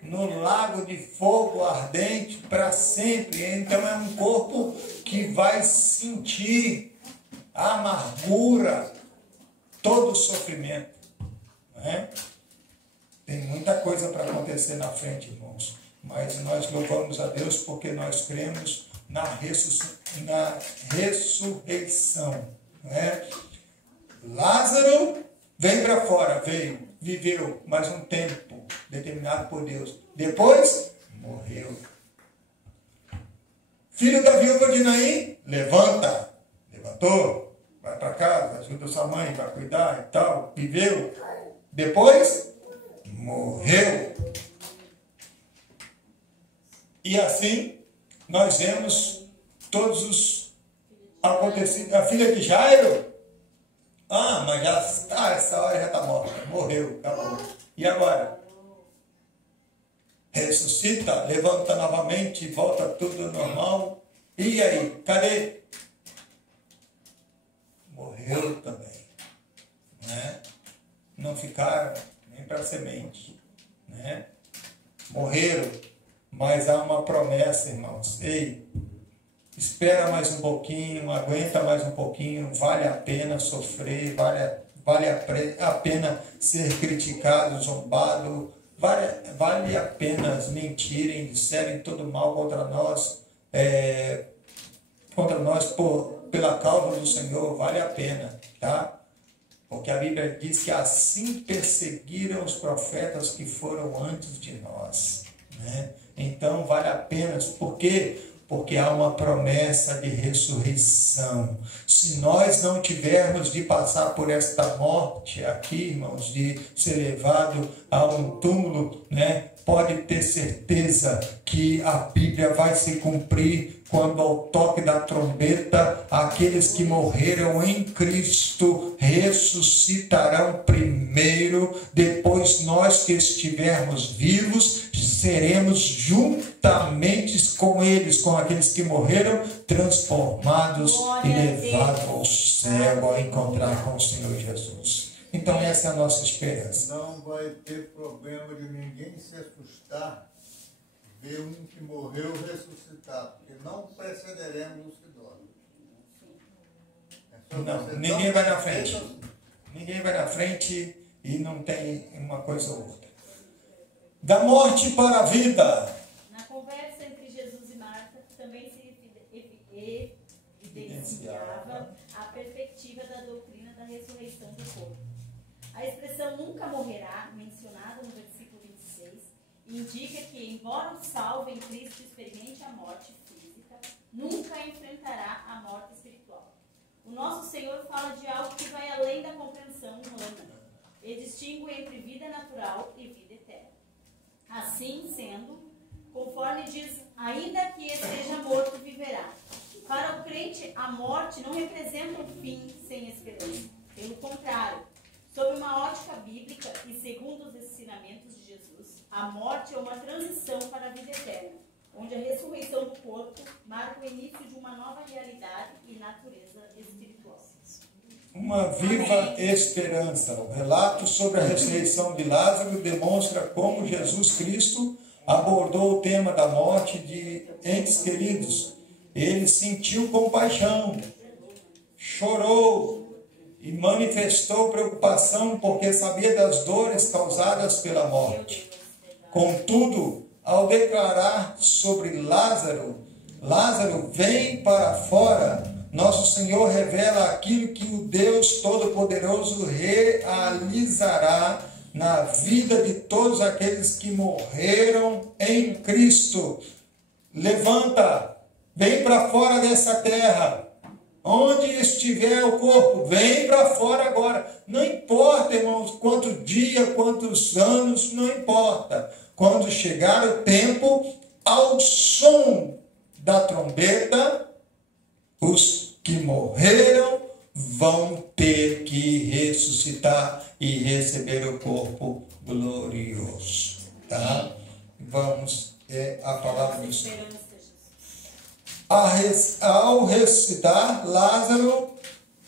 no lago de fogo ardente para sempre. Então é um corpo que vai sentir a amargura, todo o sofrimento, né? Tem muita coisa para acontecer na frente, irmãos, mas nós louvamos a Deus porque nós cremos na ressurreição, né? Lázaro vem para fora, veio, viveu mais um tempo determinado por Deus, depois morreu. Filho da viúva de Naim, levantou, vai para casa, ajuda sua mãe, vai cuidar e tal, viveu, depois morreu. E assim nós vemos todos os acontecidos. A filha de Jairo, mas já está, essa hora já está morta, morreu, acabou. E agora? Ressuscita, levanta novamente, volta tudo normal. E aí, cadê? Morreu também, né? Não ficaram nem para semente, né? Morreram, mas há uma promessa, irmãos. Ei, espera mais um pouquinho, aguenta mais um pouquinho, vale a pena sofrer, vale a pena ser criticado, zombado, vale a pena mentirem, disserem todo mal contra nós pela causa do Senhor, vale a pena, tá? Porque a Bíblia diz que assim perseguiram os profetas que foram antes de nós, né? Então vale a pena, por quê? Porque há uma promessa de ressurreição. Se nós não tivermos de passar por esta morte aqui, irmãos, de ser levado a um túmulo, né? Pode ter certeza que a Bíblia vai se cumprir quando ao toque da trombeta, aqueles que morreram em Cristo ressuscitarão primeiro, depois nós que estivermos vivos, seremos juntamente com eles, com aqueles que morreram, transformados e levados ao céu, a encontrar com o Senhor Jesus. Então essa é a nossa esperança. Não vai ter problema de ninguém se assustar ver um que morreu ressuscitar, porque não precederemos os que dormem. Não, ninguém vai na frente. Ninguém vai na frente e não tem uma coisa ou outra. Da morte para a vida. Na conversa entre Jesus e Marta, também se evidenciava a perspectiva da doutrina da ressurreição do corpo. A expressão nunca morrerá, mencionada no versículo 26, indica que, embora o salvo em Cristo experimente a morte física, nunca enfrentará a morte espiritual. O nosso Senhor fala de algo que vai além da compreensão humana e distingue entre vida natural e vida eterna. Assim sendo, conforme diz, ainda que esteja morto, viverá. Para o crente, a morte não representa um fim sem esperança. Pelo contrário, sob uma ótica bíblica e segundo os ensinamentos de Jesus, a morte é uma transição para a vida eterna, onde a ressurreição do corpo marca o início de uma nova realidade e natureza espiritual. Uma viva esperança. O relato sobre a ressurreição de Lázaro demonstra como Jesus Cristo abordou o tema da morte de entes queridos. Ele sentiu compaixão, chorou e manifestou preocupação porque sabia das dores causadas pela morte. Contudo, ao declarar sobre Lázaro, vem para fora, nosso Senhor revela aquilo que o Deus Todo-Poderoso realizará na vida de todos aqueles que morreram em Cristo. Levanta, vem para fora dessa terra. Onde estiver o corpo, vem para fora agora. Não importa, irmãos, quanto dia, quantos anos, não importa. Quando chegar o tempo, ao som da trombeta, os que morreram vão ter que ressuscitar e receber o corpo glorioso. Tá? Vamos, a palavra do Senhor. Ao ressuscitar, Lázaro,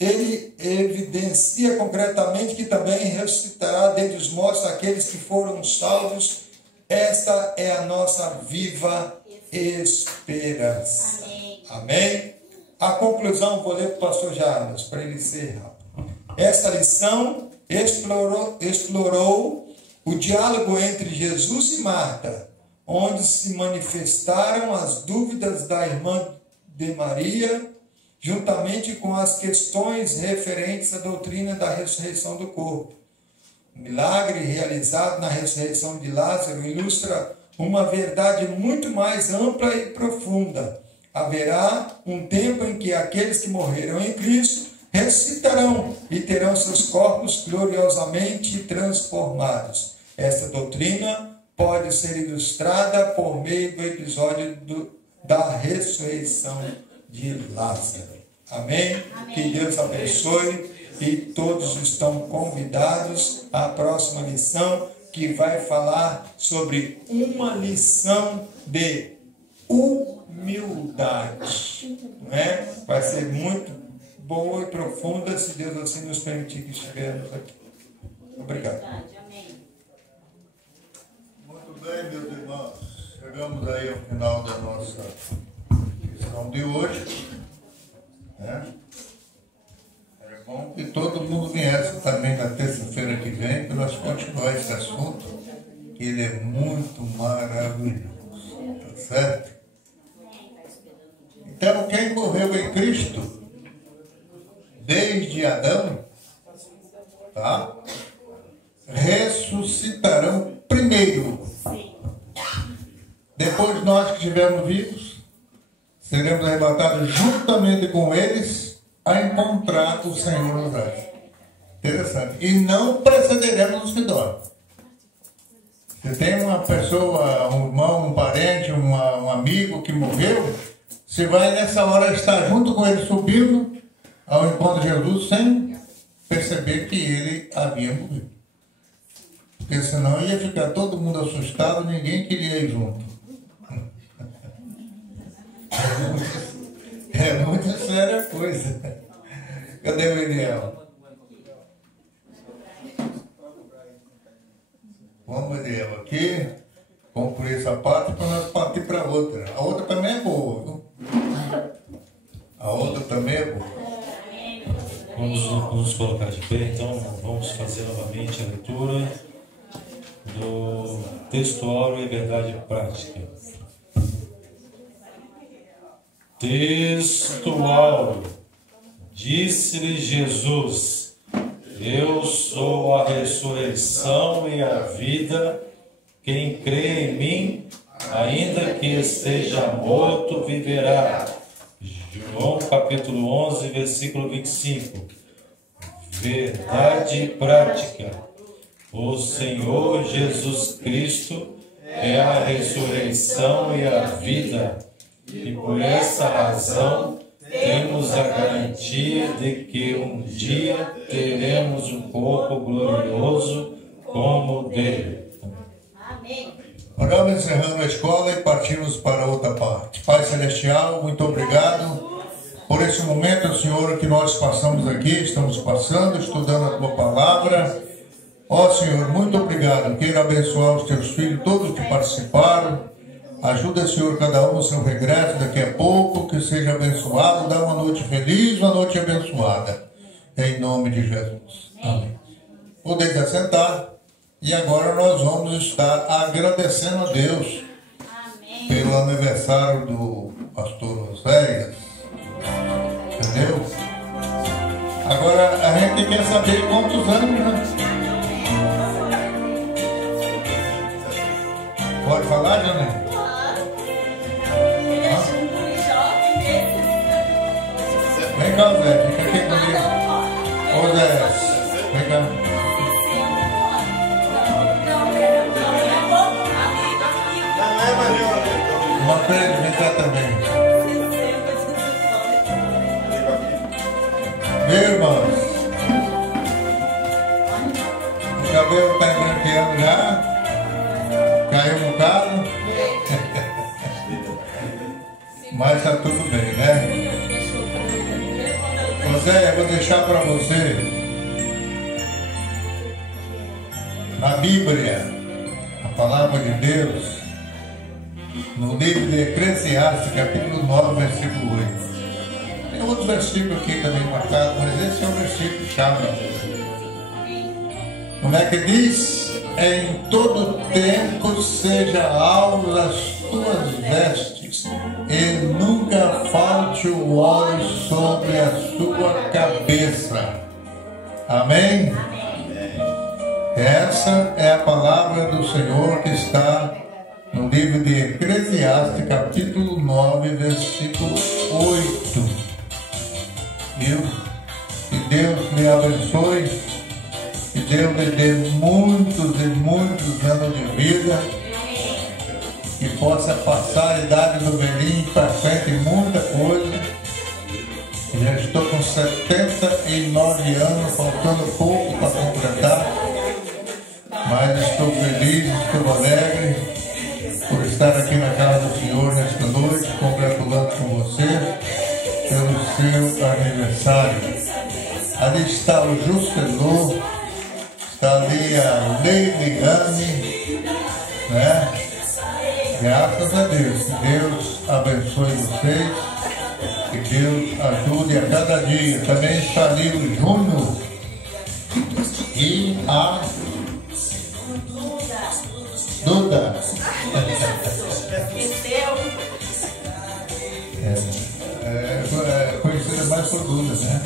ele evidencia concretamente que também ressuscitará dentre os mortos aqueles que foram salvos. Esta é a nossa viva esperança. Amém. Amém? A conclusão, vou ler para o pastor Jarmas, para ele ser rápido. Essa lição explorou o diálogo entre Jesus e Marta, onde se manifestaram as dúvidas da irmã de Maria, juntamente com as questões referentes à doutrina da ressurreição do corpo. O milagre realizado na ressurreição de Lázaro ilustra uma verdade muito mais ampla e profunda. Haverá um tempo em que aqueles que morreram em Cristo ressuscitarão e terão seus corpos gloriosamente transformados. Esta doutrina pode ser ilustrada por meio do episódio da ressurreição de Lázaro. Amém? Amém. Que Deus abençoe e todos estão convidados à próxima lição, que vai falar sobre uma lição de humildade. Não é? Vai ser muito boa e profunda, se Deus assim nos permitir que estivermos aqui. Obrigado. Amém. Muito bem, meus irmãos. Chegamos aí ao final da nossa lição de hoje. Né? É bom que todo mundo viesse também na terça-feira que vem para nós continuar esse assunto, que ele é muito maravilhoso. Tá certo? Então, quem morreu em Cristo, desde Adão, tá? Ressuscitarão primeiro. Depois nós que estivermos vivos, seremos arrebatados juntamente com eles a encontrar o Senhor nos ares. Interessante. E não precederemos os que dormem. Se tem uma pessoa, um irmão, um parente, um amigo que morreu, você vai nessa hora estar junto com ele subindo ao encontro de Jesus sem perceber que ele havia morrido. Porque senão ia ficar todo mundo assustado, ninguém queria ir junto. É muito séria a coisa. Cadê o Eliel? Vamos, Eliel, aqui. Concluir essa parte para nós partir para outra. A outra também é boa, viu? A outra também é boa. Vamos nos colocar de pé, então vamos fazer novamente a leitura do texto áureo e verdade prática. Texto áureo. Disse-lhe Jesus: Eu sou a ressurreição e a vida. Quem crê em mim, ainda que esteja morto, viverá. João capítulo 11, versículo 25. Verdade prática. O Senhor Jesus Cristo é a ressurreição e a vida. E por essa razão temos a garantia de que um dia teremos um corpo glorioso como o dele. Amém. Oramos encerrando a escola e partimos para outra parte. Pai Celestial, muito obrigado por esse momento, Senhor, que nós passamos aqui, estamos passando, estudando a Tua Palavra. Ó Senhor, muito obrigado. Quero abençoar os Teus filhos, todos que participaram. Ajuda, Senhor, cada um no seu regresso daqui a pouco, que seja abençoado. Dá uma noite feliz, uma noite abençoada. Em nome de Jesus. Amém. Podeis assentar. E agora nós vamos estar agradecendo a Deus pelo aniversário do pastor Oséias. Entendeu? Agora a gente quer saber quantos anos, né? Pode falar, Janine? Vem cá, Zé, fica aqui comigo. Ô Zé, vem cá. Uma coisa, vem cá também. Mas está tudo bem, né? José, eu vou deixar para você na Bíblia, a palavra de Deus, no livro de Eclesiastes, capítulo 9, versículo 8. Tem outro versículo aqui também marcado, mas esse é o versículo chave. Como é que diz? Em todo tempo seja alvo as tuas vestes, e nunca falte o óleo sobre a sua cabeça. Amém? Essa é a palavra do Senhor que está no livro de Eclesiastes, capítulo 9, versículo 8. Viu? Que Deus me abençoe, que Deus me dê muitos e muitos anos de vida, que possa passar a idade do velhinho para frente muita coisa. Já estou com 79 anos, faltando pouco para completar, mas estou feliz, estou alegre por estar aqui na casa do Senhor nesta noite, congratulando com você pelo seu aniversário. Ali está o Juscelô, está ali a Leiliane, né? Graças a Deus, que Deus abençoe vocês, que Deus ajude a cada dia. Também está ali o Júnior e a Duda. É conhecida mais por Duda, né?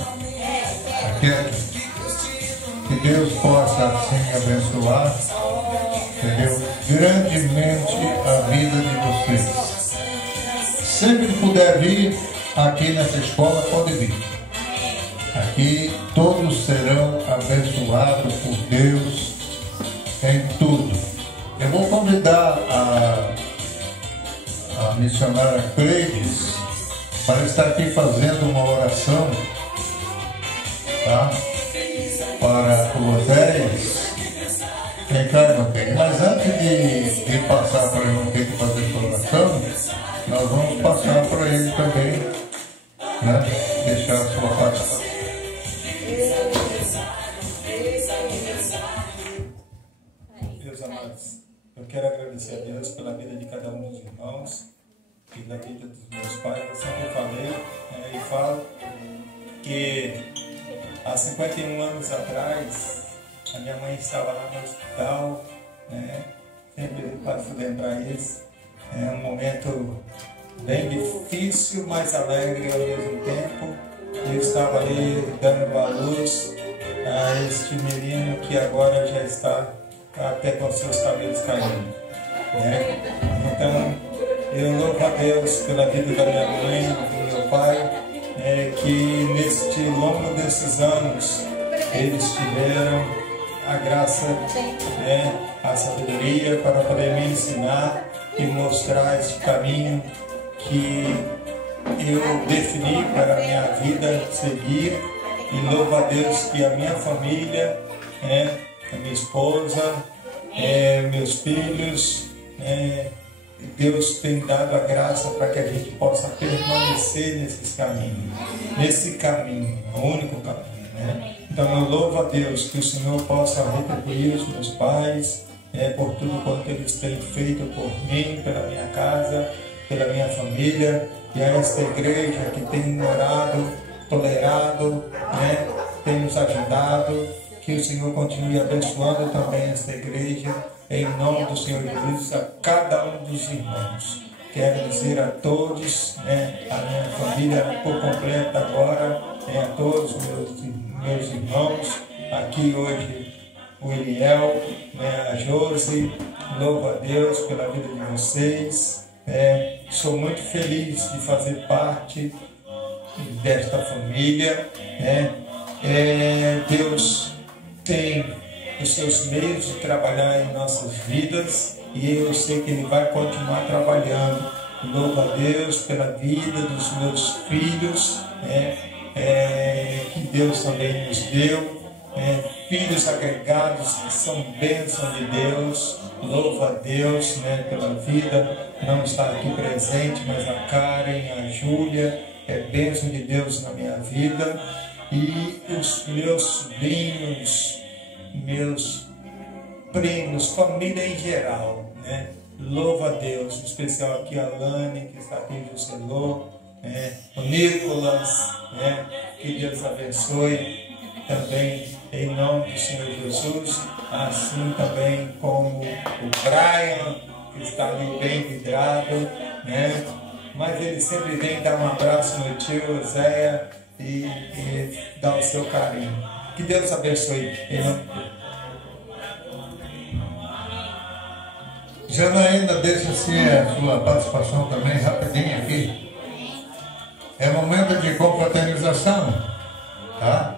Que Deus possa assim abençoar, entendeu? Grandemente a vida de vocês. Sempre que puder vir aqui nessa escola, pode vir. Aqui todos serão abençoados por Deus em tudo. Eu vou convidar a missionária Cleides para estar aqui fazendo uma oração, tá? Para vocês. Quem cai não tem. Mas antes de passar para ele ter que fazer a oração, nós vamos passar para ele também, né? Deixar a sua parte. Meus amados, eu quero agradecer a Deus pela vida de cada um dos irmãos, pela vida dos meus pais. Eu sempre falei e falo que há 51 anos atrás a minha mãe estava lá no hospital, né? Sempre faço lembrar isso. É um momento bem difícil, mas alegre ao mesmo tempo. Eu estava ali dando a luz a este menino que agora já está até com seus cabelos caindo, né? Então, eu louvo a Deus pela vida da minha mãe e do meu pai, que neste longo desses anos eles tiveram a graça, a sabedoria para poder me ensinar e mostrar este caminho que eu defini para a minha vida seguir. E louvo a Deus que a minha família, a minha esposa, meus filhos, Deus tem dado a graça para que a gente possa permanecer nesse caminho, o único caminho, né? Então eu louvo a Deus que o Senhor possa retribuir os meus pais por tudo quanto eles têm feito por mim, pela minha casa, pela minha família, e a esta igreja que tem orado, tolerado, tem nos ajudado. Que o Senhor continue abençoando também esta igreja, em nome do Senhor Jesus, a cada um dos irmãos. Quero dizer a todos, a minha família por completo agora, a todos meus irmãos, aqui hoje o Eliel, a Josi, louvo a Deus pela vida de vocês. Sou muito feliz de fazer parte desta família. Deus tem os seus meios de trabalhar em nossas vidas e eu sei que Ele vai continuar trabalhando. Louvo a Deus pela vida dos meus filhos, que Deus também nos deu, filhos agregados que são bênção de Deus. louvo a Deus, né, pela vida, não está aqui presente, mas a Karen, a Júlia, é bênção de Deus na minha vida, e os meus sobrinhos, meus primos, família em geral, né? Louvo a Deus, em especial aqui a Lani, que está aqui em Juscelô, o Nicolas, que Deus abençoe também em nome do Senhor Jesus, assim também como o Brian, que está ali bem vidrado, mas ele sempre vem dar um abraço no tio Zéia e dar o seu carinho. Que Deus abençoe em nome de Deus. Janaína, deixa-se a sua participação também rapidinho aqui. É momento de confraternização, tá?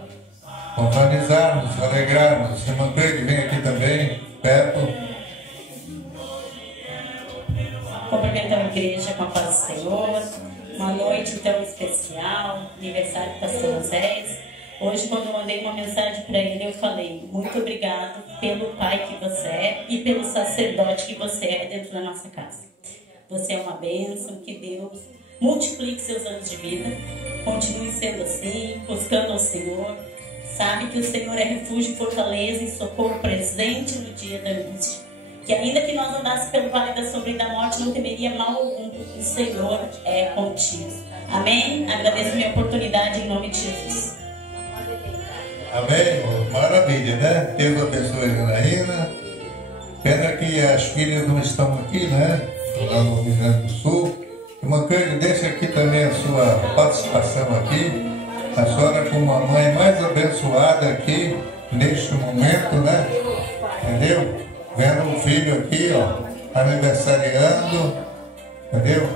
Confraternizarmos, alegrarmos. Se Manfred vem aqui também, perto. Cumprimentar a igreja com a paz do Senhor. Uma noite tão especial, aniversário do pastor Moisés. Hoje, quando eu mandei uma mensagem para ele, eu falei: muito obrigado pelo pai que você é e pelo sacerdote que você é dentro da nossa casa. Você é uma bênção, que Deus multiplique seus anos de vida, continue sendo assim, buscando ao Senhor. Sabe que o Senhor é refúgio, fortaleza e socorro presente no dia da angústia. Que ainda que nós andássemos pelo vale da sombra e da morte, não temeria mal algum, porque o Senhor é contigo. Amém? Agradeço a minha oportunidade em nome de Jesus. Amém? Maravilha, né? Deus abençoe a Janaína. Pena que as filhas não estão aqui, né? Lá no Rio Grande do Sul. Manfred, deixa aqui também a sua participação aqui. A senhora com uma mãe mais abençoada aqui, neste momento, né? Entendeu? Vendo o filho aqui, ó, aniversariando, entendeu?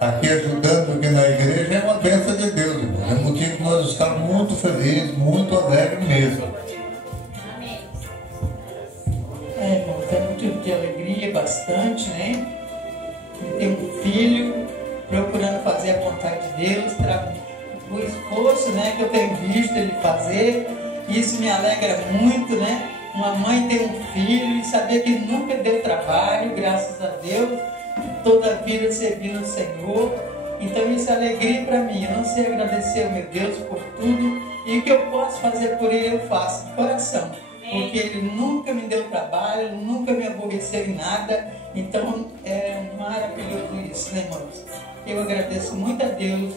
Aqui ajudando aqui na igreja é uma bênção de Deus, irmão. É motivo que nós estamos muito felizes, muito alegres mesmo. Irmãos, é motivo de alegria bastante, né? Eu tenho um filho procurando fazer a vontade de Deus, o esforço, né, que eu tenho visto ele fazer, isso me alegra muito, né? Uma mãe ter um filho e saber que nunca deu trabalho, graças a Deus, toda a vida servindo o Senhor. Então isso é alegria para mim. Eu não sei agradecer ao meu Deus por tudo, e o que eu posso fazer por ele eu faço de coração, porque ele nunca me deu trabalho, nunca me aborreceu em nada. Então é maravilhoso isso, né, irmãos? Eu agradeço muito a Deus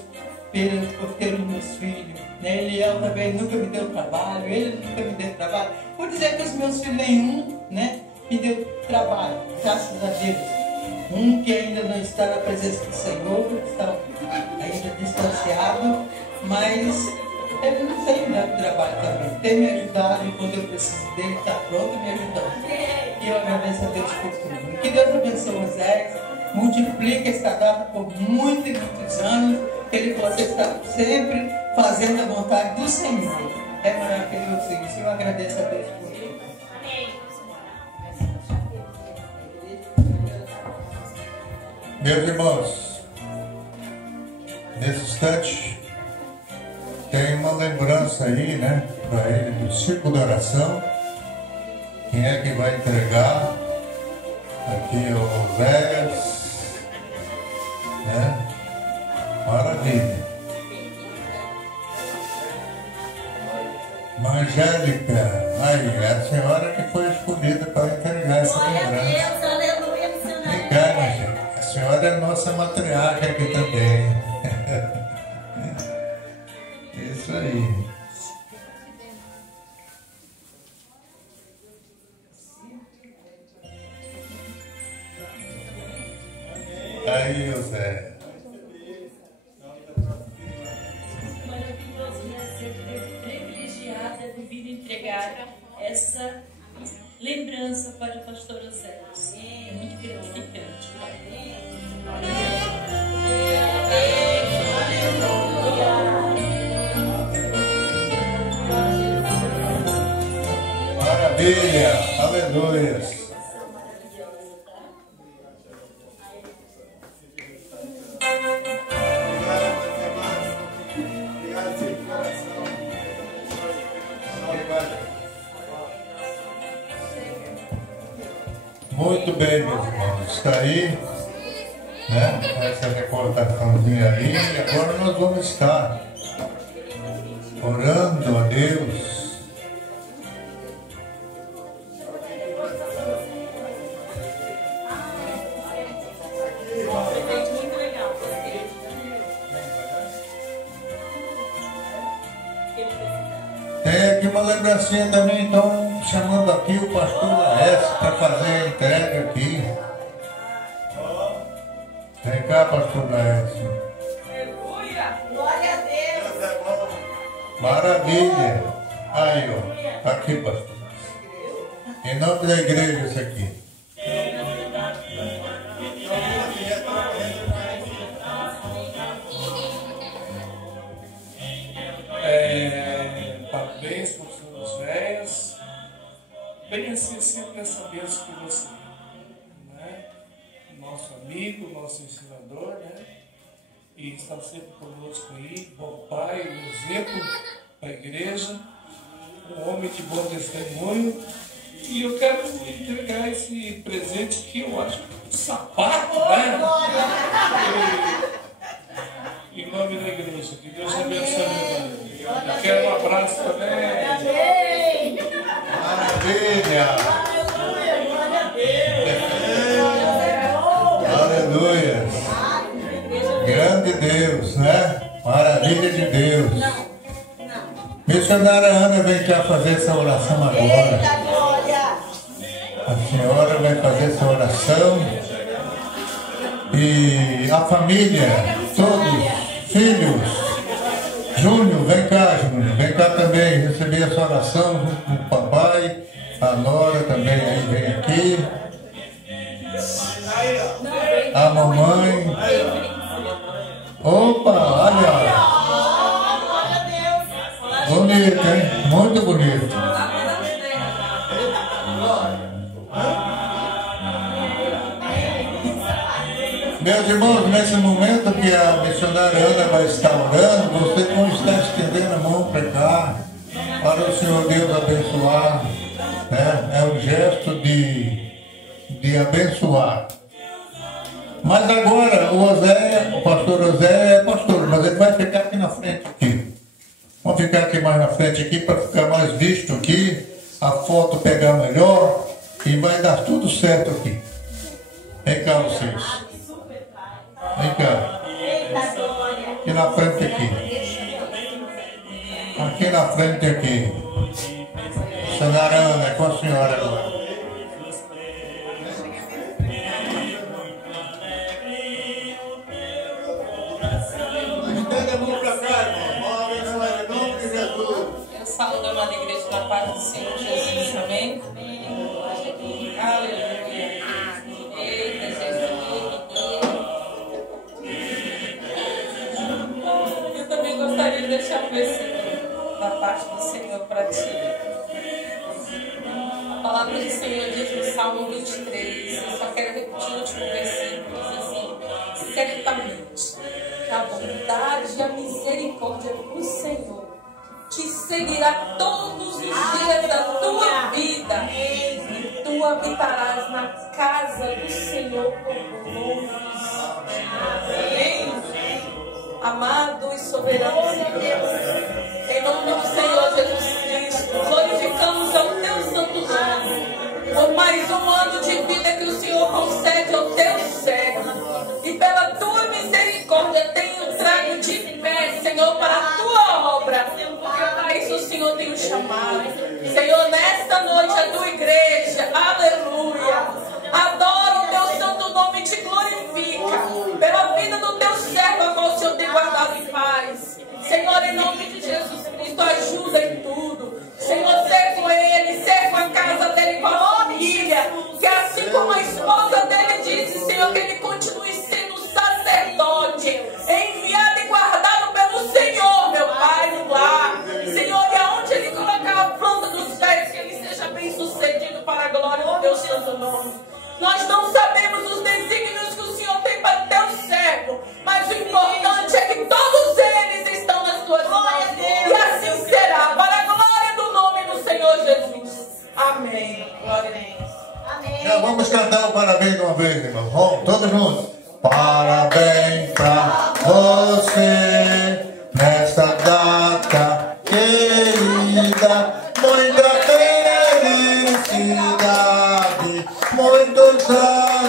por ter os meus filhos, né? Eliel também nunca me deu trabalho, ele nunca me deu trabalho. Vou dizer que os meus filhos nenhum, né, me deu trabalho, graças a Deus. Um que ainda não está na presença do Senhor, está ainda distanciado, mas ele não tem me dado trabalho também. Tem me ajudado, e quando eu preciso dele, está pronto me ajudando. E eu agradeço a Deus por tudo. E que Deus abençoe Moisés, multiplique essa data por muitos e muitos anos, que ele possa estar sempre fazendo a vontade do Senhor. É maravilhoso isso. Eu agradeço a Deus por isso. Meus irmãos, nesse instante, tem uma lembrança aí, né, para ele do círculo de oração. Quem é que vai entregar? Aqui o Vegas, né? Maravilha. Angélica, aí, é a senhora que foi escolhida para entregar essa lembrança. Aleluia, missionário. Vem cá, Angélica. A senhora é nossa matriarca aqui também. Isso aí. Aí, José. Maravilhoso, né? Ser privilegiada de vir entregar essa lembrança para o pastor José. É muito gratificante. Maravilha, aleluia. Muito Muito bem, meus irmãos. Está aí, né? Essa recordaçãozinha aí. E agora nós vamos estar orando a Deus. Tem aqui uma lembrancinha também, então, chamando aqui o pastor Laércio para fazer a entrega aqui. Vem cá, pastor Laércio. Aleluia! Glória a Deus! Maravilha! Aí, ó. Aqui, pastor. Em nome da igreja, isso aqui. Parabéns para os velhos. Bem assim, sempre essa bênção que você, né? Nosso amigo, nosso ensinador, né? E está sempre conosco aí, bom pai, exemplo para a igreja, um homem de bom testemunho. E eu quero entregar esse presente que eu acho um sapato, né? Em nome da igreja, que Deus abençoe. Eu quero um abraço também. Maravilha! Aleluia! Grande Deus, né? Maravilha de Deus. Missionária Ana vem cá fazer essa oração agora. A senhora vai fazer essa oração. E a família, todos, filhos. Júnior, vem cá, Júnior. Vem cá também receber essa oração junto com o papai. A Nora também aí vem aqui. A mamãe. Opa, olha. Bonito, hein? Muito bonito. Meus irmãos, nesse momento que a missionária Ana vai estar orando, vocês vão estar estendendo a mão para cá, para o Senhor Deus abençoar. Né? É um gesto de abençoar. Mas agora, o pastor José é pastor, mas ele vai ficar aqui na frente. Aqui. Vamos ficar aqui mais na frente aqui, para ficar mais visto aqui, a foto pegar melhor e vai dar tudo certo aqui. Vem cá vocês. Vem cá. Aqui na frente aqui. Aqui na frente aqui. Senhora Ana, é com a senhora agora. Estenda a mão para cá, irmão. Em nome de Jesus. Eu saúdo a amada igreja da paz do Senhor Jesus. Amém? Aleluia. Eita, Jesus. Eu também gostaria de deixar um versículo da parte do Senhor para ti. A palavra do Senhor diz no Salmo 23. Eu só quero repetir o último versículo. Diz assim: certamente que a bondade e a misericórdia do Senhor te seguirá todos os dias da tua vida, e tu habitarás na casa do Senhor por longos. Amém. Amado e soberano Deus, em nome do Senhor Jesus Cristo, glorificamos ao teu santo nome por mais um ano de vida que o Senhor concede ao teu servo, e pela tua misericórdia tenho trago de pé, Senhor, para a tua obra, porque para isso o Senhor tem o chamado. Senhor, nesta noite a tua igreja, aleluia, adora o teu santo nome e te glorifica pela vida do teu servo, a qual o Senhor tem guardado em paz. Senhor, em nome de Jesus Cristo, ajuda em tudo. Senhor, ser com ele, ser com a casa dele, com a família, que assim como a esposa dele disse, Senhor, que ele continue sendo sacerdote, enviado e guardado pelo Senhor, meu Pai, no lar. Senhor, e aonde ele colocar a planta dos pés, que ele seja bem sucedido para a glória do teu santo nome. Nós não sabemos os desígnios que o Senhor tem para o teu servo, mas o importante é que todos eles estão nas tuas mãos. E assim será, para a glória do nome do Senhor Jesus. Amém. Glória a Deus. Já vamos cantar o parabéns de uma vez, irmão. Vamos, todos juntos. Parabéns pra você nesta data querida, muita felicidade, muitos anos